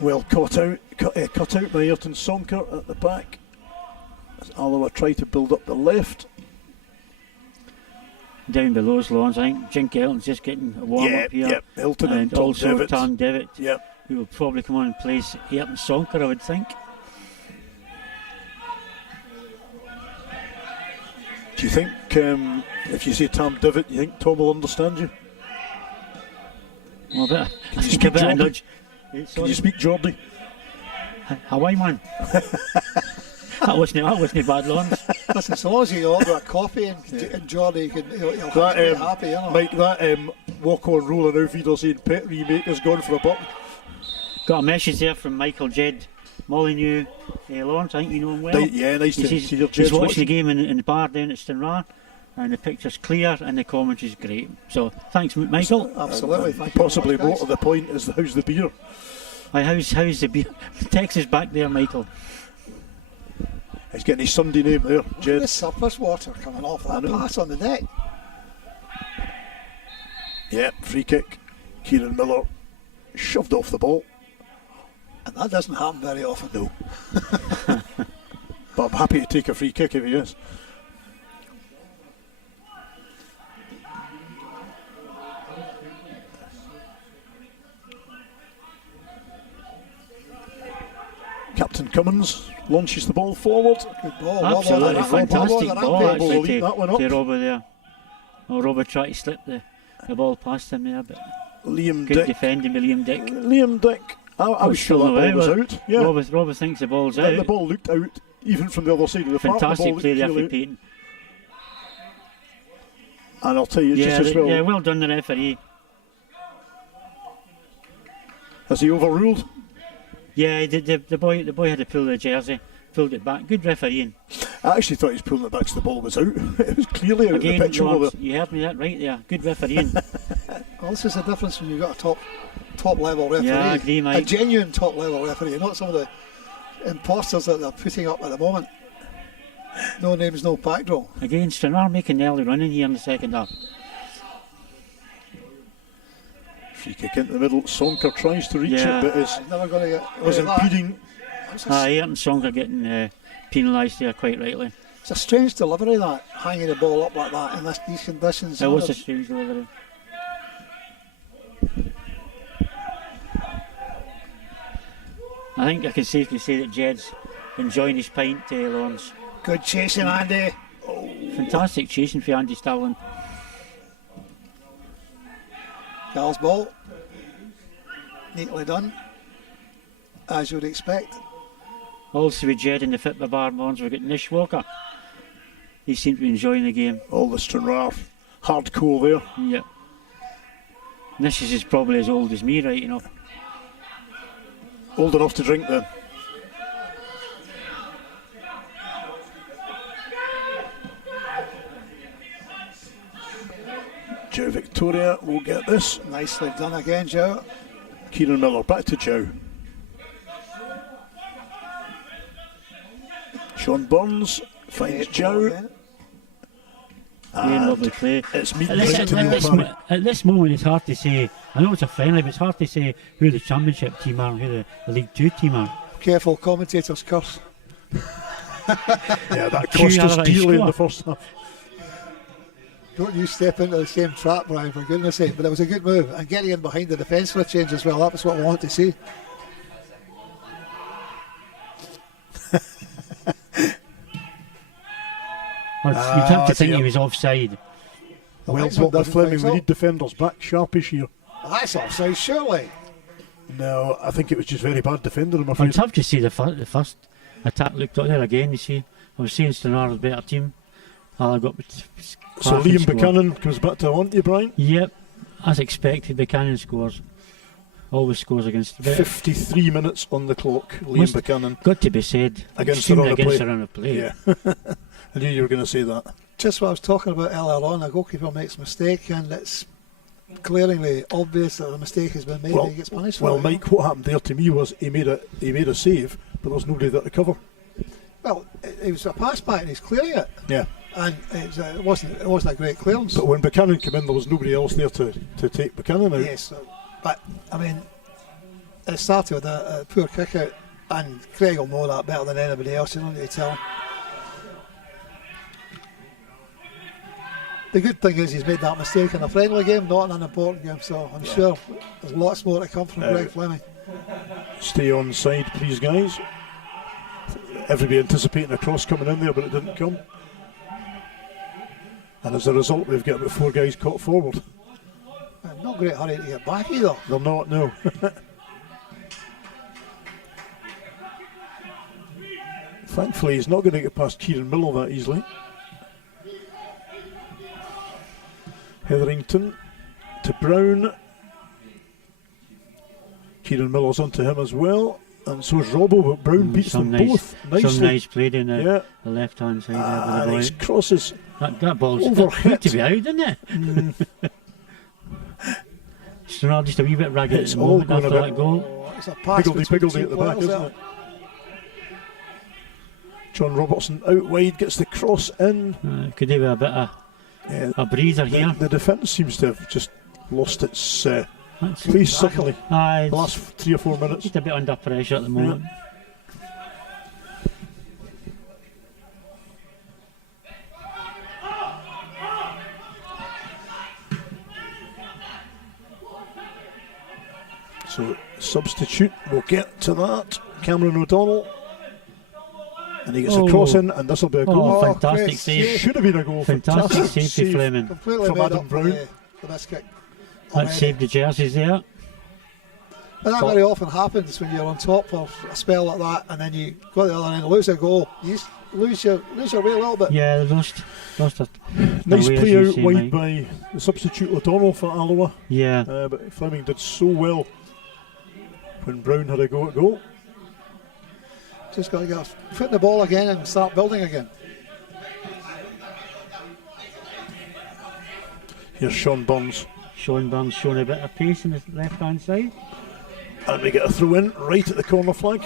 Well cut out by Ayrton Sonker at the back. As Alloa try to build up the left. down below's lawns. I think Jink Elton's just getting a warm up here. Yeah, Elton and Tom also Devitt. Tom Devitt, Yep. who will probably come on and place Ayrton Sonker, I would think. Do you think, if you say Tom Devitt, you think Tom will understand you? Well, I you think speak a bit of Geordie? nudge. Can you speak Geordie? Hawaii man. that wasn't bad, Lawrence. Listen, so long as you order a coffee and Geordie, he'll That, be happy, you know. Mike, that walk on rolling out feeder saying pet remake has gone for a buck. Got a message there from Michael Jed Molyneux, Lawrence. I think you know him well. Yeah, nice to see your He's Jed's watching the game in the bar down at Stranraer, and the picture's clear and the commentary's great. So thanks, Michael. Absolutely, thank you. Possibly very more much, to the point is how's the beer? How's the beer? Text is back there, Michael. He's getting his Sunday name there, guys. Jed. The surface water coming off that pass on the deck. Yeah, free kick. Kieran Miller shoved off the ball. And that doesn't happen very often. No. But I'm happy to take a free kick if he is. Captain Cummins launches the ball forward. Good ball. Absolutely Well done. fantastic Well done, ball, Andy. Robbo will actually, lead that one up. to Robbo there. Oh, Robbo tried to slip the ball past him there, but Liam good Dick. defending by Liam Dick. Liam Dick. I was sure that ball was out. Yeah. Robbo thinks the ball's The out. ball looked out even from the other side of the park. Fantastic The ball play looked there clearly for out. Peyton. And I'll tell you Yeah, just as well. yeah, well done the referee. Has he overruled? Yeah, the boy had to pull the jersey, pulled it back. Good refereeing. I actually thought he was pulling it back so the ball was out. It was clearly out Again, of the pitch over Lawrence, there. you heard me that right there. Good refereeing. Well, this is the difference when you've got a top level referee. Yeah, I agree, Mike. A genuine top level referee, not some of the imposters that they're putting up at the moment. No names, no backdraw. Again, Stranraer making the early running here in the second half. Free kick into the middle. Sonker tries to reach Yeah. it, but He's never going to get was rid of that. impeding. Ayrton Sonker getting penalised there quite rightly. It's a strange delivery, that, hanging the ball up like that in these conditions. It was a strange delivery. I think I can safely say that Jed's enjoying his pint, Lawrence. Good chasing, Andy. Fantastic chasing for Andy Starling. Gal's ball. Neatly done, as you would expect. Also with Jed in the Fitba bar, Lawrence, we've got Nish Walker. He seemed to be enjoying the game. All the Stranraer hardcore there. Yeah. Nish is probably as old as me, right, you know. Old enough to drink then. Joe Victoria will get this. Nicely done again, Joe. Kieran Miller back to Joe. Sean Burns finds Joe. Again. Again, lovely play. It's meat At right this, to the old man. at this moment, it's hard to say. I know it's a friendly, but it's hard to say who the Championship team are and who the League Two team are. Careful, commentators curse. Yeah, that Hugh cost us Allardyce dearly in score. the first half. Don't you step into the same trap, Brian, for goodness sake. But it was a good move. And getting in behind the defence for a change as well. That was what we want to see. You'd have to think dear. he was offside. Well next one put by doesn't Fleming. think so. We need defenders back sharpish here. That's offside, surely. No, I think it was just very bad defender, I'm I'd afraid. have to say the first attack looked out there again, you see. I was saying Stranraer was a better team. I got So clapping Liam score. Buchanan comes back to haunt you, Brian. Yep, as expected, Buchanan scores. Always scores against. 53 minutes on the clock, Liam Must- Buchanan. Got to be said. Against the extremely run of against play. the run of play. Yeah. I knew you were going to say that. Just what I was talking about earlier on, a goalkeeper makes a mistake and it's glaringly obvious that a mistake has been made and he gets punished for well, it. Mike, what happened there to me was he made a save, but there was nobody there to cover. Well, it was a pass back and he's clearing it. Yeah. And it wasn't a great clearance. But when Buchanan came in, there was nobody else there to take Buchanan out. Yes, but I mean, it started with a poor kick out, and Craig will know that better than anybody else. You don't need to tell him. The good thing is he's made that mistake in a friendly game, not in an important game, so I'm sure there's lots more to come from Greg Fleming. Stay on side, please, guys. Everybody anticipating a cross coming in there, but it didn't come. And as a result, we've got about 4 guys caught forward. Not great hurry to get back either. They're not, no. Thankfully, he's not going to get past Kieran Miller that easily. Hetherington to Brown. Kieran Miller's onto him as well. And so is Robbo, but Brown beats them both nicely. Some nice play down the left-hand side there with the nice crosses. That ball's overhit to be out, isn't it? Stranraer just a wee bit ragged it's at the all moment going after a that bit goal. It's a pass higgledy-piggledy at the back, isn't it? John Robertson out wide, gets the cross in. Could have a bit of a breather here. The defence seems to have just lost its pace suddenly. The last 3 or 4 minutes. Just a bit under pressure at the moment. So substitute, we'll get to that. Cameron O'Donnell. And he gets a cross in, and this will be a goal. Fantastic save. Should have been a goal. Fantastic save for Fleming. Completely from made Adam up Brown. For this kick. That saved the jerseys there. And that very often happens when you're on top of a spell like that, and then you go to the other end and lose a goal. You just lose your way a little bit. Yeah, they lost it. Nice play out wide by the substitute O'Donnell for Alloa. Yeah. But Fleming did so well when Brown had a go at goal. Just got to get a foot in the ball again and start building again. Here's Sean Burns. Sean Burns showing a bit of pace on the left-hand side. And we get a throw in right at the corner flag.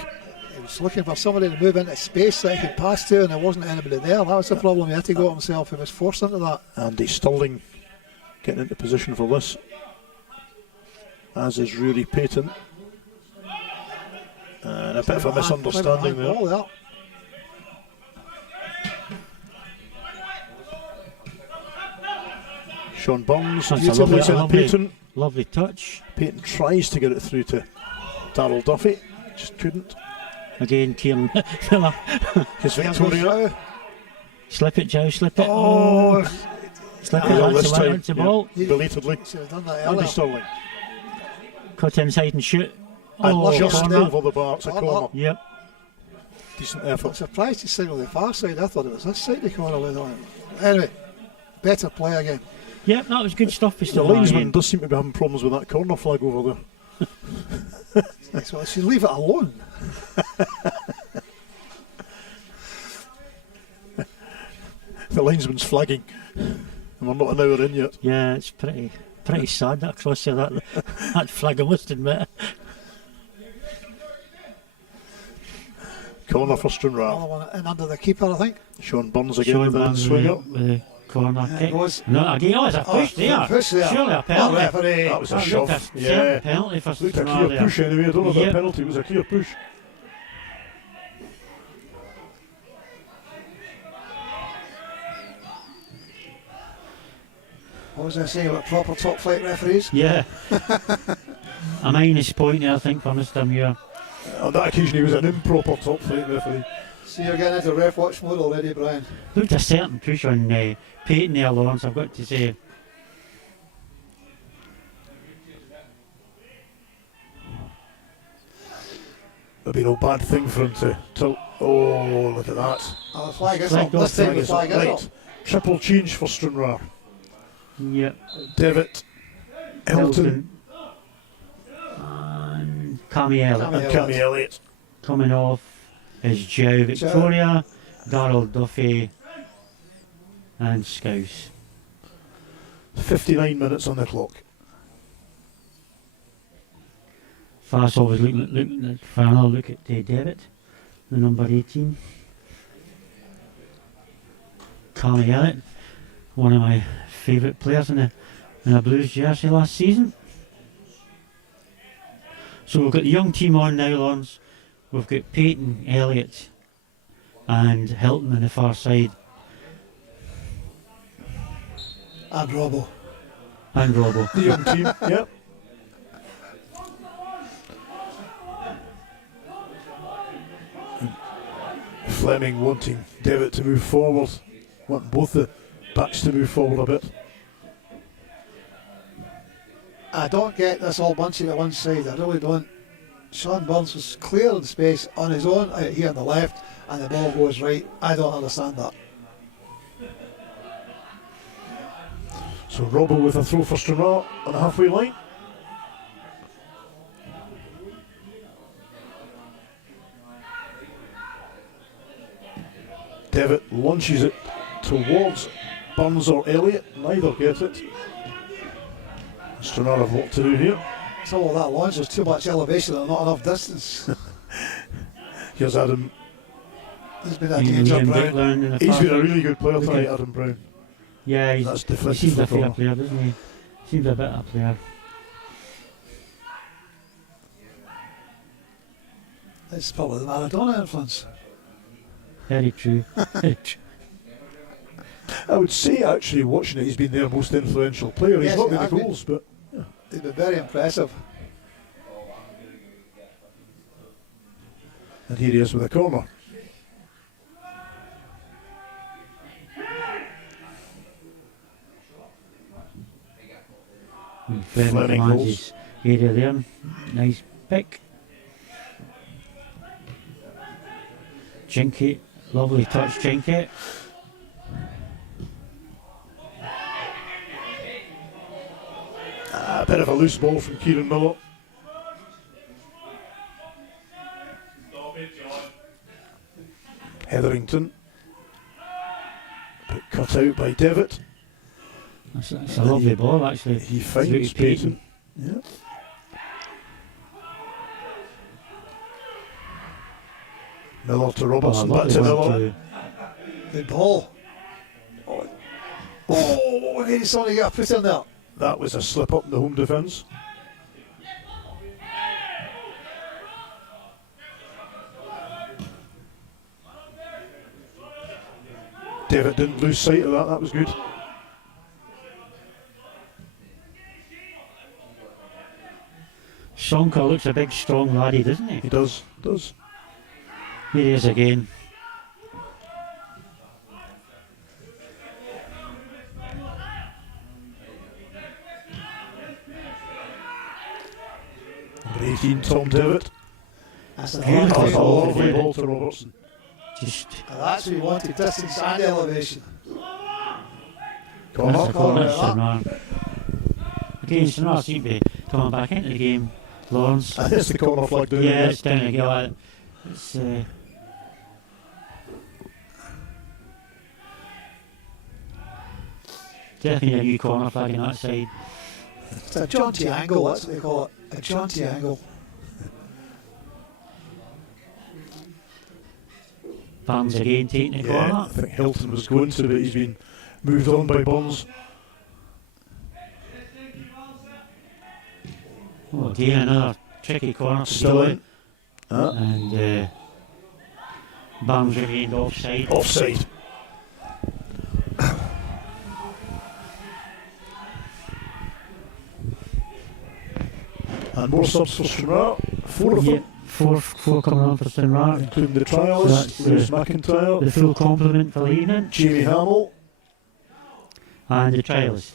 He was looking for somebody to move into space that he could pass to, and there wasn't anybody there. That was the problem. He had to go himself. He was forced into that. Andy Stirling getting into position for this, as is Rory Payton. And a bit of a misunderstanding there. Ball, Sean Burns, That's beautifully sent Payton. Lovely touch. Payton tries to get it through to Darryl Duffy, just couldn't. Again, Kieran Miller. His Victoria. Slip it, Joe, slip it. Oh, slip it, this time, that's the ball. Belatedly. Andy Stirling. Cut inside and shoot. And just corner. over the bar, it's a corner. Yep. Decent I'm effort. surprised he signalled the far side. I thought it was this side of the corner with on. Anyway, better play again. Yep, that was good stuff. The linesman does seem to be having problems with that corner flag over there. Yes, well, should leave it alone. The linesman's flagging, and we're not an hour in yet. Yeah, it's pretty sad that cross there, that flag, I must admit. Corner for Stranraer. Another one in under the keeper, I think. Sean Burns again with the swinger. With the corner kick. No, again, it's a push there. Surely a penalty. Referee. That was a shove. Yeah. Penalty for Looked a Stranraer clear push anyway. I don't know about a penalty, it was a clear push. What was I saying about proper top flight referees? Yeah. A minus point there, I think, for Mr. Muir. On that occasion, he was an improper top flight referee. So you're getting into ref watch mode already, Brian. Looked a certain push on Peyton there, Lawrence, I've got to say. There'd be no bad thing for him to oh, look at that. Oh, the flag is Flag up. This time the flag is up. Right. Triple change for Stranraer. Yep. Devitt, Hilton, and Cammy Elliott. and Cammy Elliott. Coming off is Joe Victoria, Darryl Duffy, and Scouse. 59 minutes on the clock. Fast always looking for another look at Devitt, the number 18. Cammy Elliott, one of my favourite players in a Blues jersey last season. So we've got the young team on now, Lawrence. We've got Peyton, Elliott and Hilton on the far side. And Robbo. And Robbo. The young team, yep. Fleming wanting Devitt to move forward, wanting both the backs to move forward a bit. I don't get this all bunchy at one side, I really don't. Sean Burns was clear in space on his own out here on the left, and the ball goes right. I don't understand that. So Robbo with a throw for Stranraer on the halfway line. Devitt launches it towards Burns or Elliott, neither get it. Stranraer have what to do here. Some of that launch was too much elevation and not enough distance. Here's Adam. There's been a danger, Brown. He's been a really good player tonight, Adam Brown. Yeah, That's he deflected seems a for fair corner. player, doesn't he? Seems a better player. It's probably the Maradona influence. Very true. Very true. I would say actually watching it, he's been their most influential player. He's Yes, not he got the has been. goals, but He's been very impressive. and here he is with a corner. Fleming Fleming commands goals. his area there. Nice pick. Jinky, lovely touch, Jinky. A bit of a loose ball from Kieran Miller. Hetherington. But cut out by Devitt. That's a lovely ball, actually. He Through finds to Payton. Payton. Yeah. Miller to Robertson, Oh, back to lovely one Miller. Good ball. Oh, okay, somebody got put in there. That was a slip up in the home defence. Devitt didn't lose sight of that, that was good. Sonka looks a big, strong laddie, doesn't he? He does. Here he is again. Number 18, Tom Devitt. That's a Beautiful That's a ball, lovely Devitt. ball to Robertson. Just That's what he wanted, distance and elevation. Corner. that's the corner, Corner. Stranraer. Again, Stranraer seem to be coming back into the game. Lawrence. It's the corner flag down Yeah, there. it's down again. It's definitely a new corner flag on that side. It's a jaunty angle, that's what they call it. A jaunty angle. Barnes again taking the Yeah, I corner. think Hilton was going to, but he's been moved on by Burns. Oh, again, another tricky corner. to Still go in. And Barnes remained offside. Offside. And more subs for Stranraer. Four of Yeah, them, four coming on for Stranraer. including the So trialists, that's Lewis McIntyre, The full complement for the evening. Jamie Hamill, And the trialist.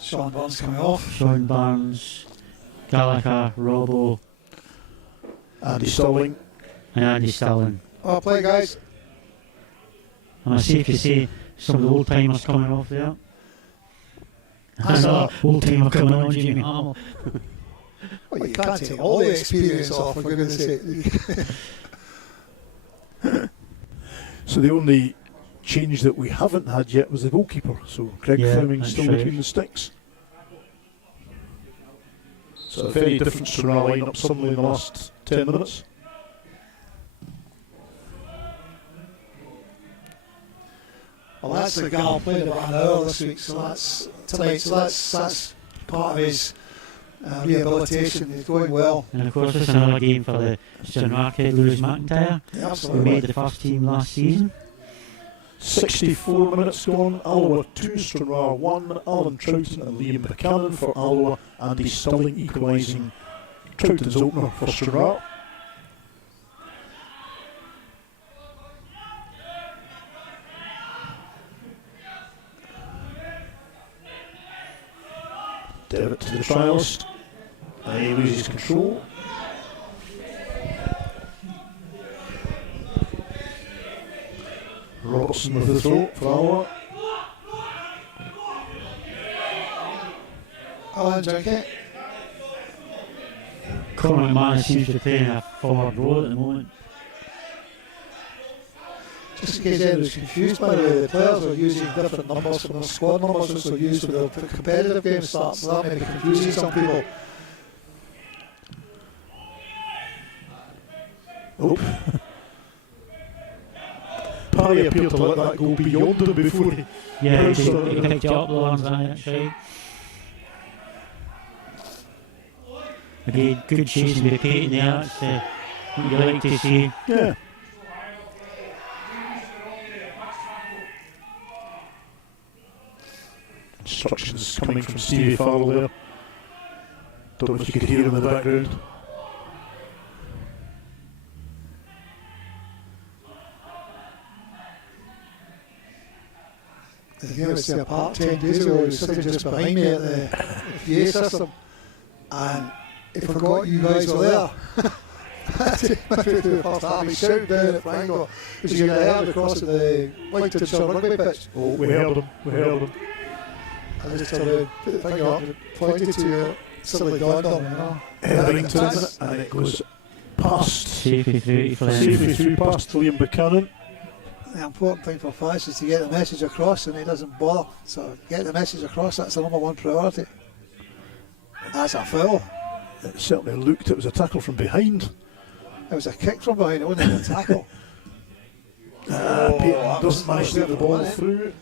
Sean Burns coming off. Sean Barnes, Gallagher, Robbo, Andy Stirling. and Andy Stalin. Well play, guys. Am I safe to say some of the old timers coming off there? That's Another old timer coming on, Jamie Hamill. Well, you can't take all the experience off, for goodness sake. So the only change that we haven't had yet was the goalkeeper. So Greg Yeah, Fleming that's still right. between the sticks. So a very different Stranraer lineup suddenly in the last 10 minutes. Well, that's the Gal played about an hour this week, so that's tonight. So that's part of his rehabilitation. He's going well. And of course, it's another game for the Stranraer kid, Lewis McIntyre, who Absolutely. made the first team last season. 64 minutes gone. Alloa 2, Stranraer 1. Alan Troughton and Liam Buchanan for Alloa. Andy Stirling equalising Troughton's opener for Stranraer. Devitt to the trialist. And he loses control. Robertson with the throw for Alloa. Alan Junkie. Conor McManus seems to play in a forward role at the moment. Just in case anyone's confused, by the way, the players are using different numbers from their squad numbers which they're used when the competitive game starts, so that may be confusing some people. Oh. Parry appeared to let that go beyond him before he... Yeah, he picked it up the ones, that's right. Again, good chasing by Peyton there, that's what you like to see. Yeah. Instructions coming from Stevie Farrell there. Don't know if you could hear him in the background. Again, it's a part 10 days ago, he was sitting just behind me at the PA system, and he forgot you guys were there. Midway through the first half, he shouted down at Franco, which you get heard across the Wellingtonshire rugby pitch. Oh, we heard him. I just sort of put the finger up and pointed to you, suddenly dawned on me, you know. Hetherington, and it goes past. Safely through to Flynn. Safely through past Liam Buchanan. The important thing for Flash is to get the message across, and he doesn't bother. So get the message across, that's the number one priority. That's a foul. It certainly looked, it was a tackle from behind. It was a kick from behind, it wasn't a tackle. Peyton doesn't manage to get the ball through.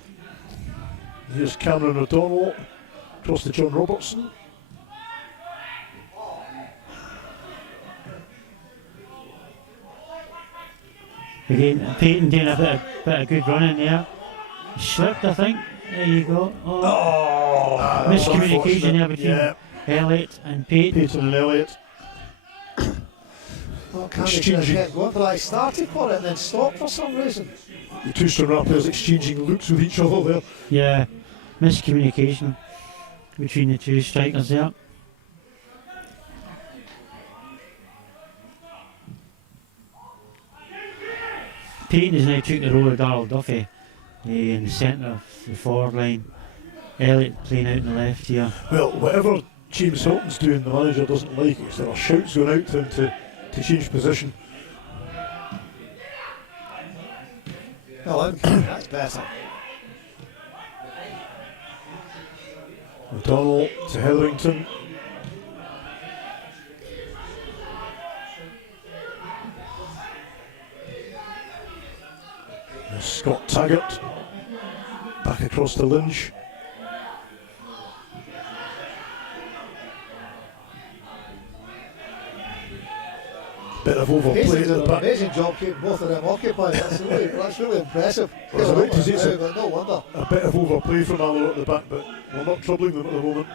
Here's Cameron O'Donnell across to John Robertson. Again, Peyton doing a bit of good running there. Slipped, I think. There you go. Oh, miscommunication there between Elliott and Peyton. Peyton and Elliott. Exchanging. But I started for it and then stopped for some reason. The two Stranraer players exchanging looks with each other there. Yeah, miscommunication between the two strikers there. Peyton has now took the role of Darryl Duffy in the centre of the forward line. Elliott playing out on the left here. Well, whatever James Hilton's doing, the manager doesn't like it. There are shouts going out to him to change position. Well, that's better. O'Donnell to Hetherington. Scott Taggart back across to Lynch. Bit of overplay He's at the done an back. amazing job keeping both of them occupied. That's really impressive. I was about to say, so But no wonder. a bit of overplay from Alloa at the back, but we're not troubling them at the moment.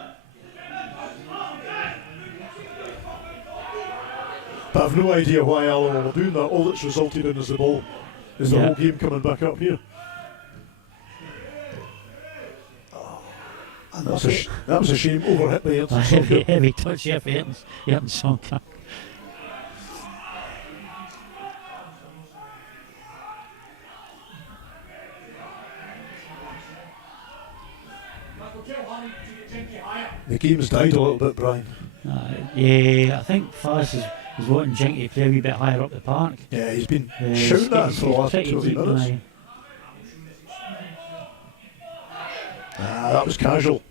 But I've no idea why Alloa were doing that. All that's resulted in is the ball, is the whole game coming back up here. That was a shame. Overhit by Ayrton. Heavy touch here for Ayrton Sonka. The game's died a little bit, Brian. Yeah, I think Faz is wanting Jinky to play a wee bit higher up the park. Yeah, he's been shouting that for the last 20 minutes. That was casual.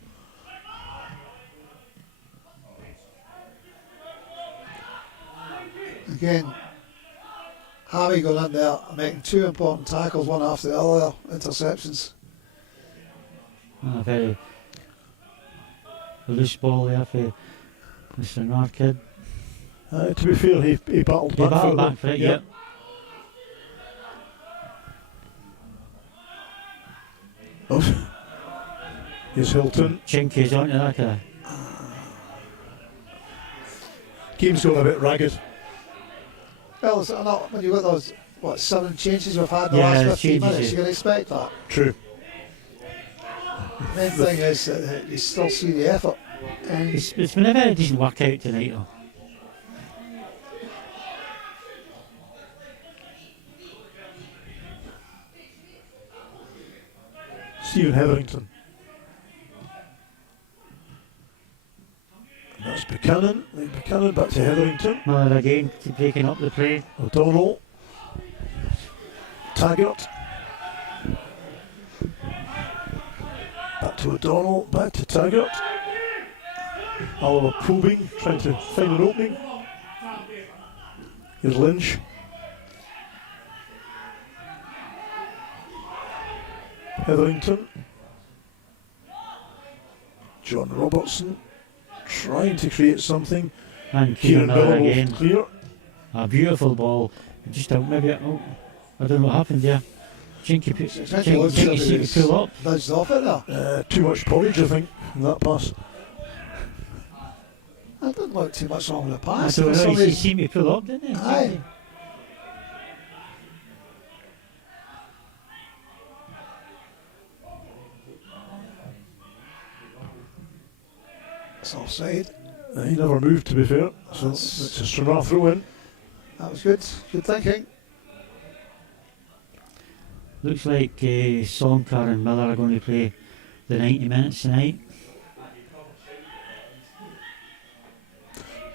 Again, Harvey going in there, making two important tackles, one after the other, interceptions. Very loose ball there for The Stranraer kid. To be fair, he battled He back battled for back for it, yep. Oh. Here's Hilton. Chinky's onto that. Game's got a bit ragged. Well, it's not, when you've got those, 7 changes we've had in the Yeah, last the 15 minutes, changes, you can expect that. True. The main thing is that you still see the effort. And It's been a very decent workout tonight, though. Stephen Hetherington. And that's Buchanan. Buchanan back to Hetherington. Miller again, keep breaking up the play. O'Donnell. Taggart. Back to O'Donnell. Back to Taggart. Alloa probing, trying to find an opening. Here's Lynch. Hetherington. John Robertson trying to create something. And Kieran Kieran Miller Bell again. clear. A beautiful ball. Just maybe, I don't know what happened there. Chinky seemed to pull up. nudged off it there. Too much porridge, I think, in that pass. I didn't look too much wrong with the I pass. don't know, he Somebody- seemed to pull up, didn't he? Aye. It's offside. He never moved, to be fair. So it's a Stranraer throw in. That was good. Good thinking. Looks like Sonkar and Miller are going to play the 90 minutes tonight.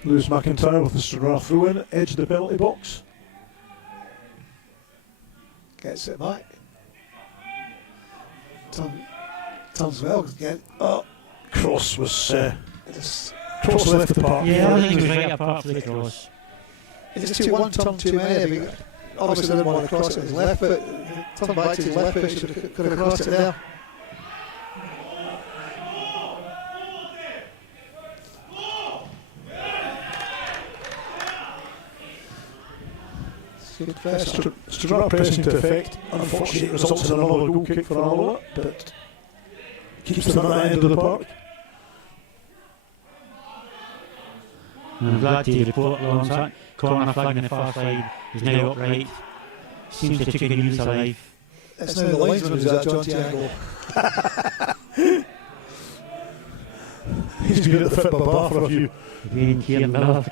Lewis McIntyre with the Stranraer throw in, edge of the penalty box. Gets it back. Turns well. Again. Cross was Just cross left the park. Yeah, I think it was right apart from the cross. It's just one turn too many. Obviously didn't want to cross it his left foot. Turn back to his left foot, could have crossed it there. Good pressure. Stranraer pressing to effect. Unfortunately, it results in another goal kick for Alloa, but keeps them at the end of the park. And I'm glad to report Lawrence that corner flag on the far side is now upright. Seems to have taken a new life. It's now the linesman who's at John Tiago. He's been at the football bar for a few. Again, Kieran Miller.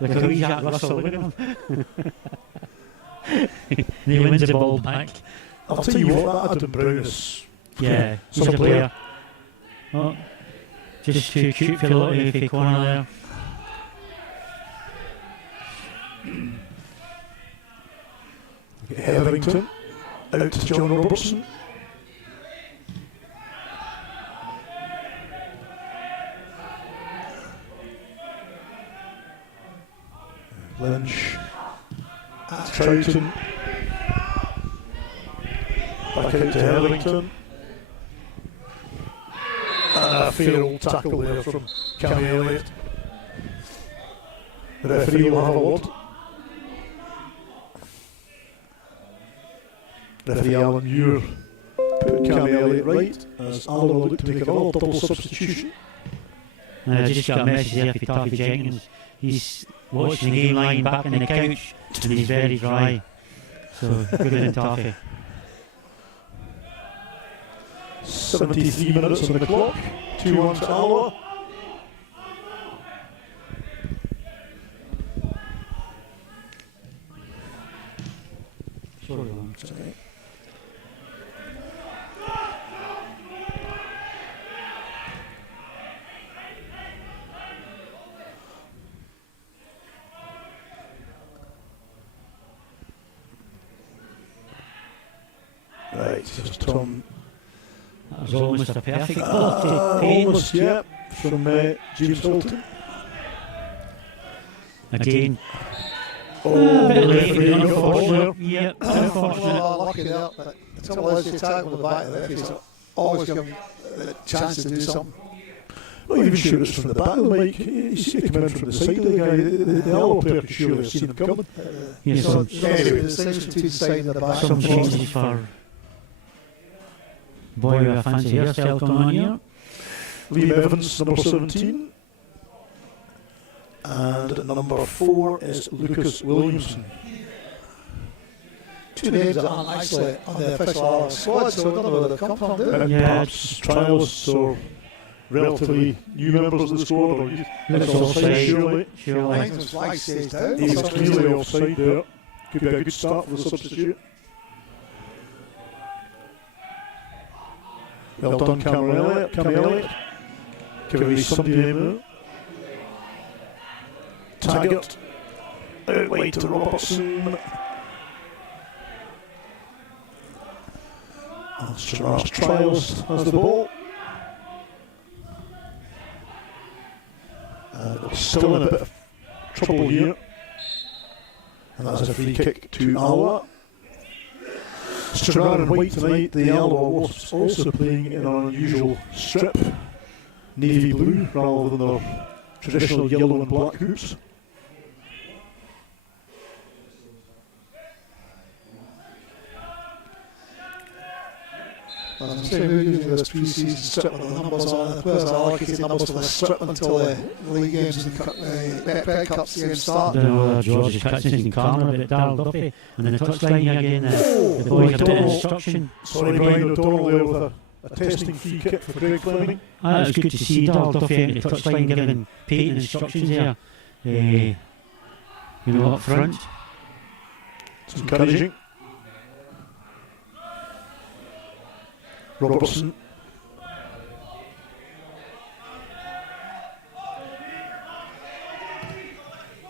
Like a wee Jack Russell, look at him. And he wins the ball back. I'll tell you what, that Adam Brown is. Yeah, he's a player. Oh, just too cute for a lot of the corner there. Hetherington out to John Robertson. Lynch. Troughton. Back out to Hetherington. And a fair old tackle there from Cammy Elliott. The referee will have a word. Referee Alan Muir put Cammy Elliott right as Alloa looked to make another double substitution. I just got a message there for Taffy Jenkins. He's watching the game lying back on the couch and he's very dry. So good on Taffy. 73 minutes on the clock. 2-1 to Alloa. Sorry, Lawrence. Okay. Right, here's Tom. That was almost a perfect ball to Payne. Almost, yeah, from James Hilton. Again. Oh, bit late, referee got the ball there. unfortunate. Yep, unfortunate. Well, lucky there, but the trouble is you tackle the back of the referees, always give him the chance to do something. Well, even sure it's from the back of the mic. You see it come in from the side of the guy. The Alloa player could surely have seen him coming. Yes, So some, Anyway. the distinction between the side and the back. some changes for boy with a fancy hairstyle going on here. Liam Evans, number 17. And number 4 is Lucas Williamson. Two names that aren't actually on the official Alloa squad, so we don't know where they've come from, do we? And Yeah. perhaps trialists or relatively new members of the squad, or Looks offside, offside, surely. surely. Linesman's flag stays down. He was For some clearly reason. offside there. Could be a good start for the substitute. Well done, Cameron Elliott. Give it somebody in there. Taggart. Out wide to Robertson. Stranraer's trials has the ball. Still in a bit of trouble here. And that's a free kick to Alloa. Stranraer in white tonight. The Alloa Wasps also playing in an unusual strip, navy blue rather than their traditional yellow and black hoops. As I'm saying, we're using this pre-season strip with the numbers on. The players are allocated numbers for the strip until the league games and Betfred Cups games start. Don't know whether George is catching corner, but Darryl Duffy and then the touchline here again. The boys a bit of instruction. Sorry, Brian O'Donnell there with a testing free kick for Greg Fleming. It was good to see Darryl Duffy out the touchline giving Peyton instructions here. You know, up front. It's encouraging. Robertson.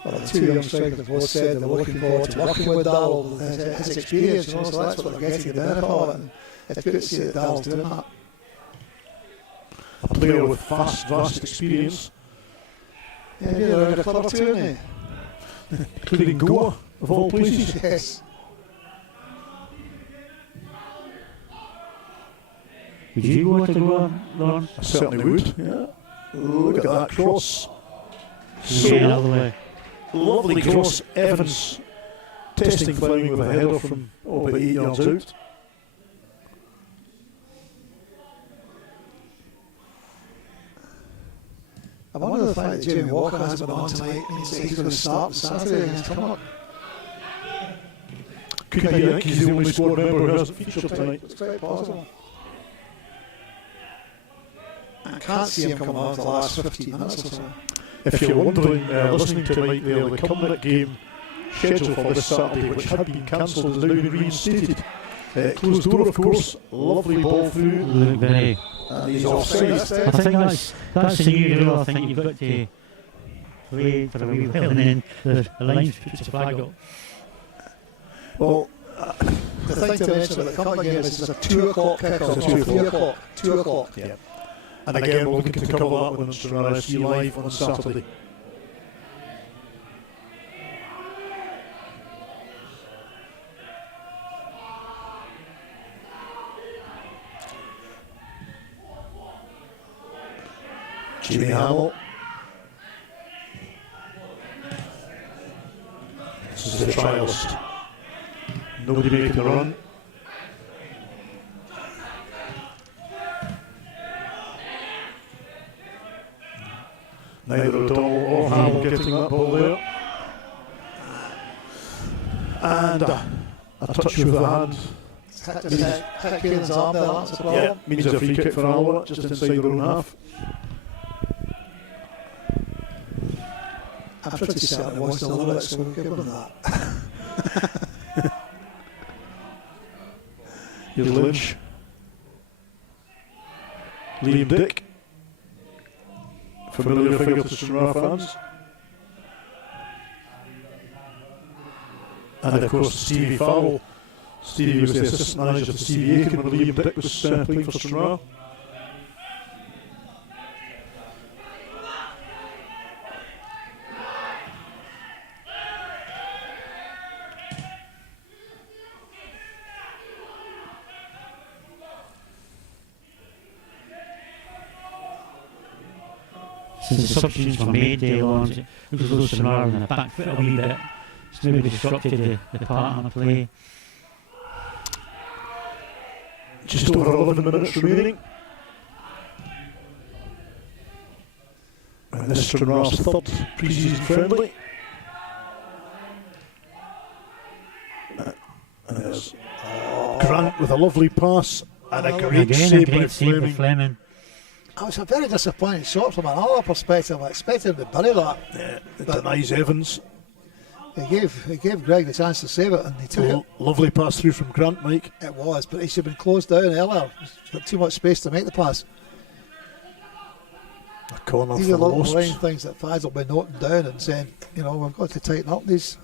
Well, the two young strikers both said they're looking forward to working with Darryl, his experience, you know, so that's what they're getting the benefit of it. And it's good to see that Darryl's doing that. A player with vast experience, Yeah, he's around a club or two, isn't including Goa, of all places. he? Yes. Would you go to go, Lauren? I certainly would. Yeah. Look at that cross. Yeah, another way. Lovely cross. Evans testing Fleming with a header from about 8 yards out. I wonder the fact that Jamie Walker hasn't been on tonight means that he's going to start on Saturday against Cumnock. Could be, I think he's the only squad member who hasn't featured tonight. It's quite possible. I can't see him coming on for the last 15 minutes or so. If you're wondering, listening tonight there, the Cumnock game scheduled for this Saturday, which had been cancelled, has now been reinstated. Closed door, of course. Lovely ball through. Look very. And he's offside. I think that's the new rule. I think you've got to play for a wee while and then the line puts the flag up. Well, The thing to mention about the Cumnock game is it's a 2 o'clock kickoff, It's not 2 3 o'clock. o'clock. 2 o'clock. yeah. And again, we're looking to cover that one on Stranraer FC Live on Saturday. Jimmy Hamill. This is the trialist. Nobody making the run. Neither O'Donnell or Hamill getting that ball there. And a touch with the hand. Hit Caelan's arm there, that's the problem. Yeah, means a free kick for Alloa, just inside their own half. I'm pretty certain it was still a little bit, so we'll give him that. Here's Lynch. Liam Dick. Familiar figure to Stranraer fans. And of course Stevie Farrell. Stevie was the assistant manager to Stevie Aiken when Liam Dick was playing for Stranraer. since the substitutions were made early on, it looks as though Stranraer on the back foot a wee bit. It's maybe disrupted the pattern of play. Just over 11 minutes remaining. And this is Stranraer's third pre-season friendly. And there's Grant with a lovely pass and a great save by Fleming. It was a very disappointing shot from another perspective. I expected him to bury that. Yeah, it denies Evans. He gave Greg the chance to save it, and he took it. Lovely pass through from Grant, Mike. It was, but he should have been closed down earlier. He's got too much space to make the pass. A corner These for are the little Wasps. line things that fans will be noting down and saying, you know, we've got to tighten up these.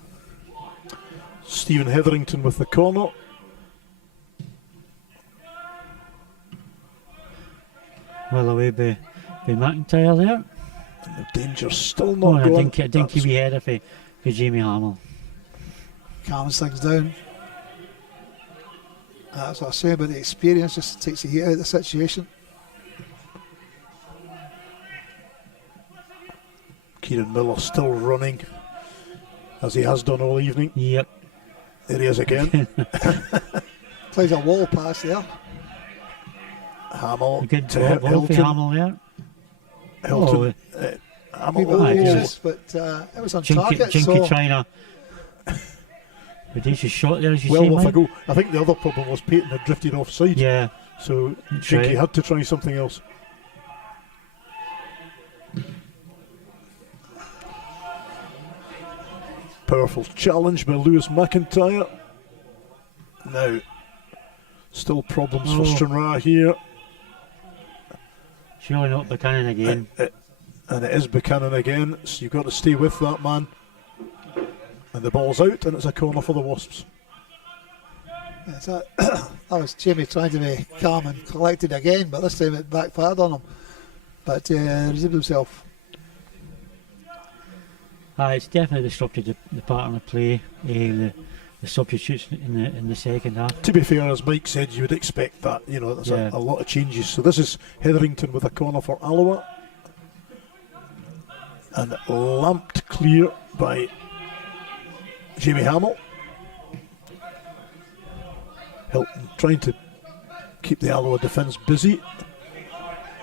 Stephen Hetherington with the corner. Well away by McIntyre there. And the danger's still not gone. A dinky wee header for Jamie Hamill. Calms things down. That's what I say about the experience, just takes the heat out of the situation. Kieran Miller still running, as he has done all evening. Yep. There he is again. Plays a wall pass there. Hamill Good to ball for Hilton. Hamill there. Hilton. Hamill. But it was on target. Jinky So trying to audacious shot there, as you Well say, worth a Mike. go. I think the other problem was Peyton had drifted offside. Yeah. So That's Jinky right. had to try something else. Powerful challenge by Lewis McIntyre. Now, still problems for Stranraer here. Surely not Buchanan again. And it is Buchanan again, so you've got to stay with that man. And the ball's out, and it's a corner for the Wasps. yeah, that was Jamie trying to be calm and collected again, but this time it backfired on him. But resumed himself. It's definitely disrupted the pattern of play, the substitutes in the second half. To be fair, as Mike said, you would expect that. You know, there's a lot of changes. So this is Hetherington with a corner for Alloa. And lamped clear by Jamie Hamill. Hilton trying to keep the Alloa defence busy.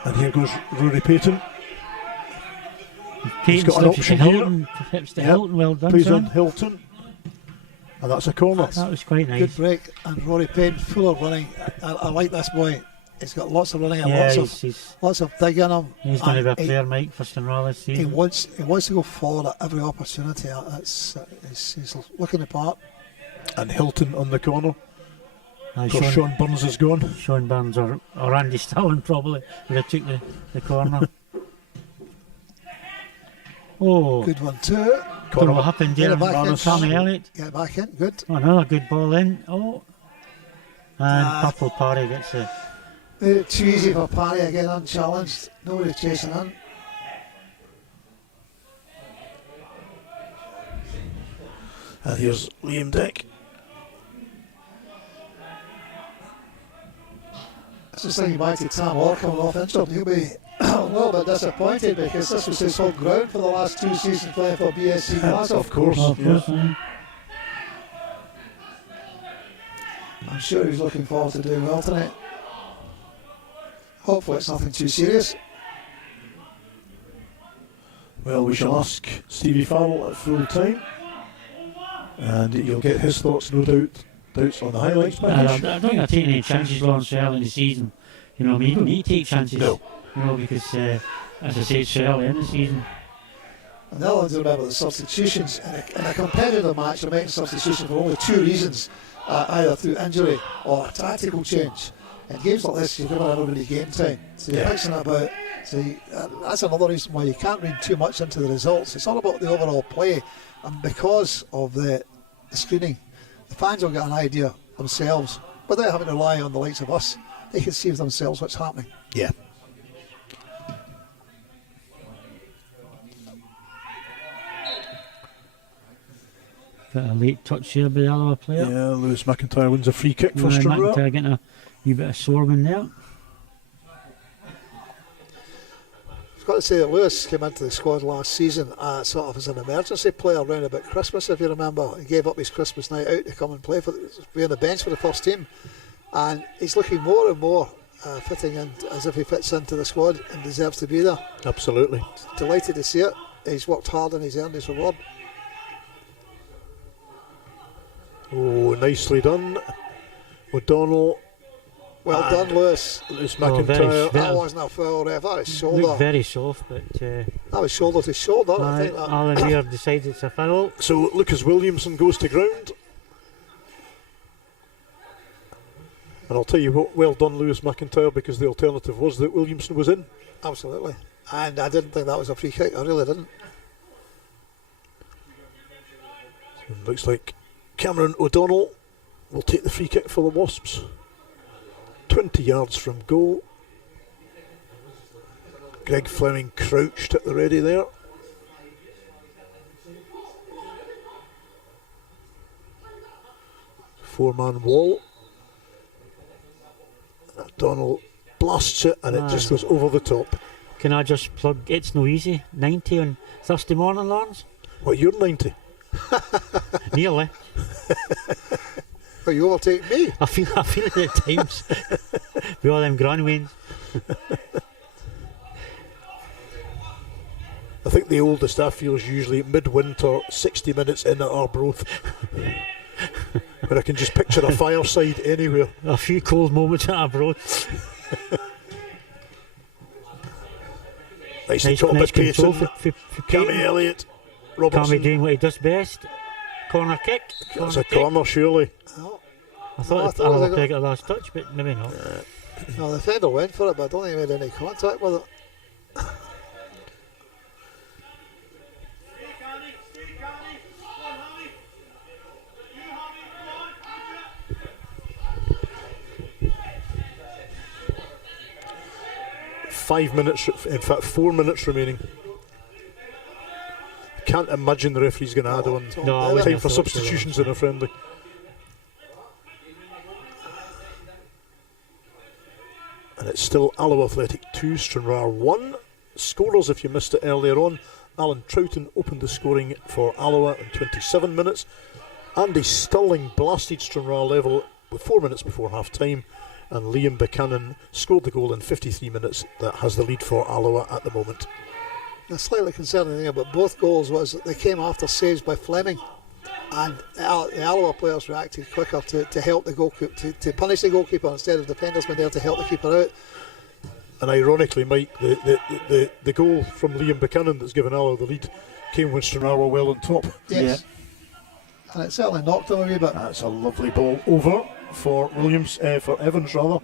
And here goes Rory Payton. He's got an option Hilton, here. Hilton, well done, Plays son. on Hilton. And that's a corner. That was quite nice. Good break, and Rory Payne full of running. I like this boy. He's got lots of running and Yeah, lots of dig in him. he's going to be a And player, Mike, for Stranraer this he season. wants to go forward at every opportunity. He's looking the part. And Hilton on the corner. Aye, Of course, Sean Burns is gone. Sean Burns or Andy Stalin probably would have took the corner. Good one too. Don't know what happened there. Get it back in. Tommy Elliott. Get it back in. Good. Another good ball in. And Purple Parry gets the. Too easy for Parry again, unchallenged. Nobody chasing in. And here's Liam Dick. Just thinking back to Tam Orr coming off injured, he'll be a little bit disappointed because this was his home ground for the last 2 seasons playing for BSC Glasgow. Of course. I'm sure he's looking forward to doing well tonight. Hopefully it's nothing too serious. Well, we shall ask Stevie Farrell at full time. And you'll get his thoughts, no doubts on the highlights package. I don't think I've taken any chances on early in the season. You know, I mean, you don't need to take chances. No. You know, because as I say, it's early in the season. And the other one to remember the substitutions in a competitive match. They're making substitutions for only 2 reasons, either through injury or a tactical change. In games like this, you've given everybody game time. So you're mixing it about. So that's another reason why you can't read too much into the results. It's all about the overall play, and because of the screening, the fans will get an idea themselves without having to rely on the likes of us. They can see for themselves what's happening. Yeah. Got a late touch here by the Alloa player. Yeah, Lewis McIntyre wins a free kick for Stranraer. McIntyre getting a wee bit of sore one there. I've got to say that Lewis came into the squad last season sort of as an emergency player around about Christmas, if you remember. He gave up his Christmas night out to come and be on the bench for the first team. And he's looking more and more fitting in, as if he fits into the squad and deserves to be there. Absolutely. Delighted to see it. He's worked hard and he's earned his reward. Oh, nicely done. O'Donnell. Well done, Lewis. Lewis Oh, McIntyre. That wasn't a foul, ref. That was shoulder. Looked very soft, but That was shoulder to shoulder. I think that. Alan Weir decides it's a foul. So Lucas Williamson goes to ground. And I'll tell you what, well done Lewis McIntyre, because the alternative was that Williamson was in. Absolutely. And I didn't think that was a free kick. I really didn't. So it looks like Cameron O'Donnell will take the free kick for the Wasps. 20 yards from goal. Greg Fleming crouched at the ready there. Four-man wall. O'Donnell blasts it and it just goes over the top. Can I just plug It's No Easy 90 on Thursday morning, Lawrence? Well, you're 90. Nearly. Oh, you overtake me. I feel it at times. With all them Granwains. I think the oldest I feel is usually midwinter, 60 minutes in at Arbroath. Where I can just picture a fireside anywhere. A few cold moments at Arbroath. Nice top bit pacing. for Cammy Elliott. Robertson. Cammy doing what he does best. Corner kick. That's a corner, surely. Oh. I thought it was Alloa played at the last touch, but maybe not. No, the defender went for it, but I don't think he made any contact with it. In fact 4 minutes remaining. I can't imagine the referee's going to add on time for substitutions in a friendly. And it's still Alloa Athletic 2, Stranraer 1. Scorers, if you missed it earlier on, Alan Troughton opened the scoring for Alloa in 27 minutes. Andy Stirling blasted Stranraer level with 4 minutes before half time. And Liam Buchanan scored the goal in 53 minutes that has the lead for Alloa at the moment. The slightly concerning thing about both goals was that they came after saves by Fleming, and the Alloa players reacted quicker to help the goalkeeper, to punish the goalkeeper instead of defenders being there to help the keeper out. And ironically, Mike, the goal from Liam Buchanan that's given Alloa the lead came when Stranraer were well on top. Yes. Yeah. And it certainly knocked them a wee bit. That's a lovely ball over for for Evans rather.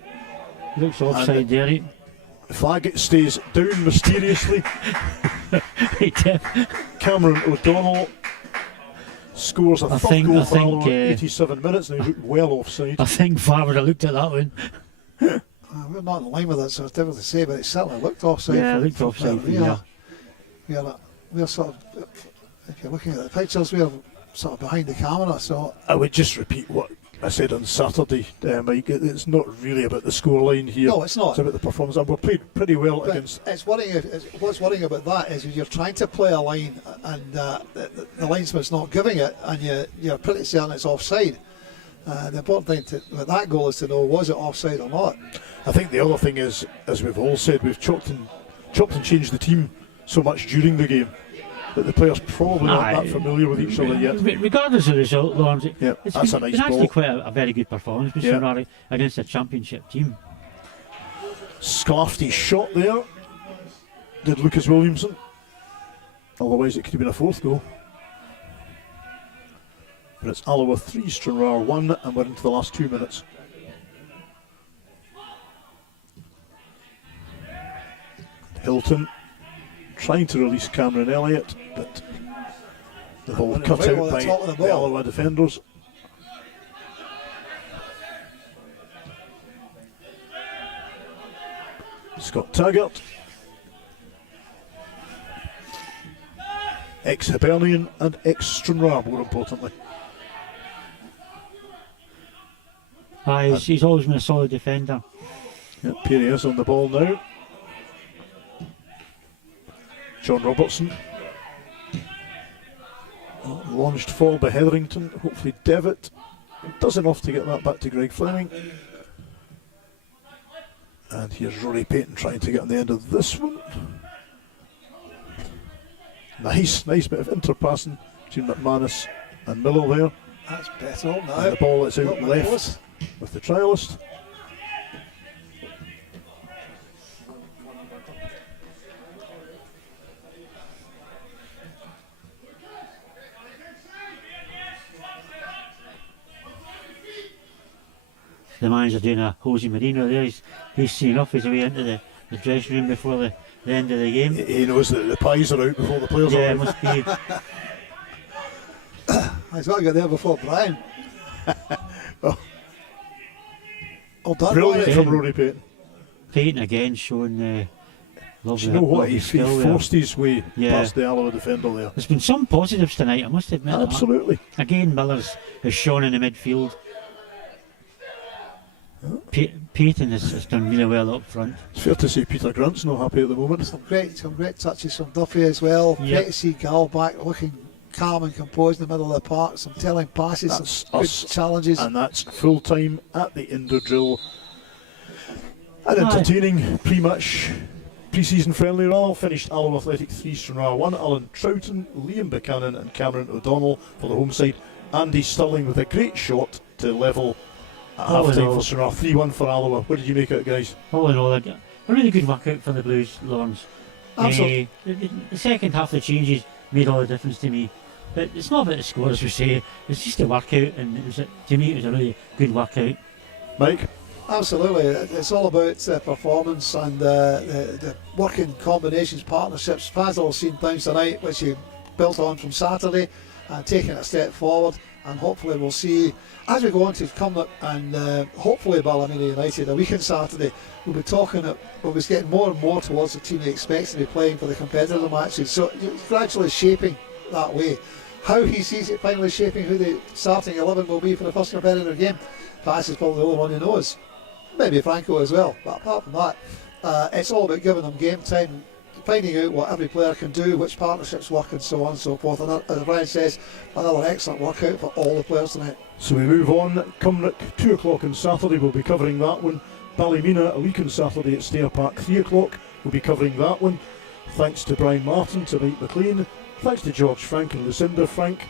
Looks offside there. The flag stays down mysteriously. Cameron O'Donnell scores a third goal for Alloa in 87 minutes, and he looked well offside. I think VAR would have looked at that one. We're not in line with it, so it's difficult to say, but it certainly looked offside. Yeah, it looked offside. We're sort of, if you're looking at the pictures, we're sort of behind the camera, so I would just repeat what I said on Saturday, Mike. It's not really about the scoreline here. No, it's not. It's about the performance, and we played pretty well against. It's worrying. What's worrying about that is you're trying to play a line, and the linesman's not giving it, and you're pretty certain it's offside. The important thing with that goal is to know, was it offside or not. I think the other thing is, as we've all said, we've chopped and changed the team so much during the game that the players probably aren't that familiar with each other yet. Regardless of the result, Lawrence, that's a nice been actually ball. quite a very good performance by Stranraer against a championship team. Sclafty's shot there did Lucas Williamson. Otherwise it could have been a fourth goal. But it's Alloa 3, Stranraer 1, and we're into the last 2 minutes. Hilton trying to release Cameron Elliott, but the ball cut out by the Alloa defenders. Scott Taggart, ex-Hibernian and ex-Stranraer, more importantly. He's always been a solid defender. Here he is on the ball now. John Robertson. Launched fall by Hetherington. Hopefully Devitt does enough to get that back to Greg Fleming. And here's Rory Payton trying to get on the end of this one. Nice bit of interpassing between McManus and Miller there. That's better now. And the ball is out Not left close. with the trialist. The manager doing a Jose Marino there. He's seen off his way into the dressing room before the end of the game. He knows that the pies are out before the players Yeah, are it must be. He's got to get there before Brian. Oh, Well done, brilliant Rory. from Rory Payton. Payton again showing lovely. Do you know what? lovely He skill there. forced his way Yeah. past the Alloa defender there. There's been some positives tonight, I must admit. that. Absolutely. Again, Miller's has shone in the midfield. Payton has done really well up front. It's fair to say Peter Grant's not happy at the moment. Some great touches from Duffy as well. Yep. Great to see Gal back looking calm and composed in the middle of the park. Some telling passes, That's some good us. challenges. And that's full time at the Indo Drill. An Aye. entertaining pre-match, pre-season friendly roll. Finished Alloa Athletic 3, Stranraer 1. Alan Troughton, Liam Buchanan and Cameron O'Donnell for the home side. Andy Stirling with a great shot to level at All in half time all. for Stranraer. 3-1 for Alloa. What did you make out, guys? All in all, a really good workout for the Blues, Lawrence. Absolutely. The second half of the changes made all the difference to me. But it's not about the score, as we say. It's just a workout, and to me, it was a really good workout. Mike? Absolutely, it's all about performance and the working combinations, partnerships. Fans all seen things tonight which you built on from Saturday and taking it a step forward. And hopefully we'll see as we go on to Cumnock and hopefully Ballymena United a week on Saturday. We'll be getting more and more towards the team he expects to be playing for the competitive matches. So it's gradually shaping that way. How he sees it finally shaping who the starting 11 will be for the first competitive game, Pass is probably the only one who knows. Maybe Franco as well. But apart from that, it's all about giving them game time, finding out what every player can do, which partnerships work and so on and so forth. And as Brian says, another excellent workout for all the players tonight. So we move on. Cumnock, 2 o'clock on Saturday, we'll be covering that one. Ballymena, a week on Saturday at Stair Park, 3 o'clock, we'll be covering that one. Thanks to Brian Martin, to Mike McLean, thanks to George Frank and Lucinda Frank.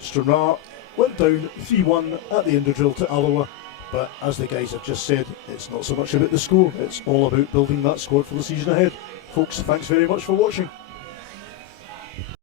Stranraer went down 3-1 at the Indodrill to Alloa, but as the guys have just said, it's not so much about the score, it's all about building that squad for the season ahead. Folks, thanks very much for watching.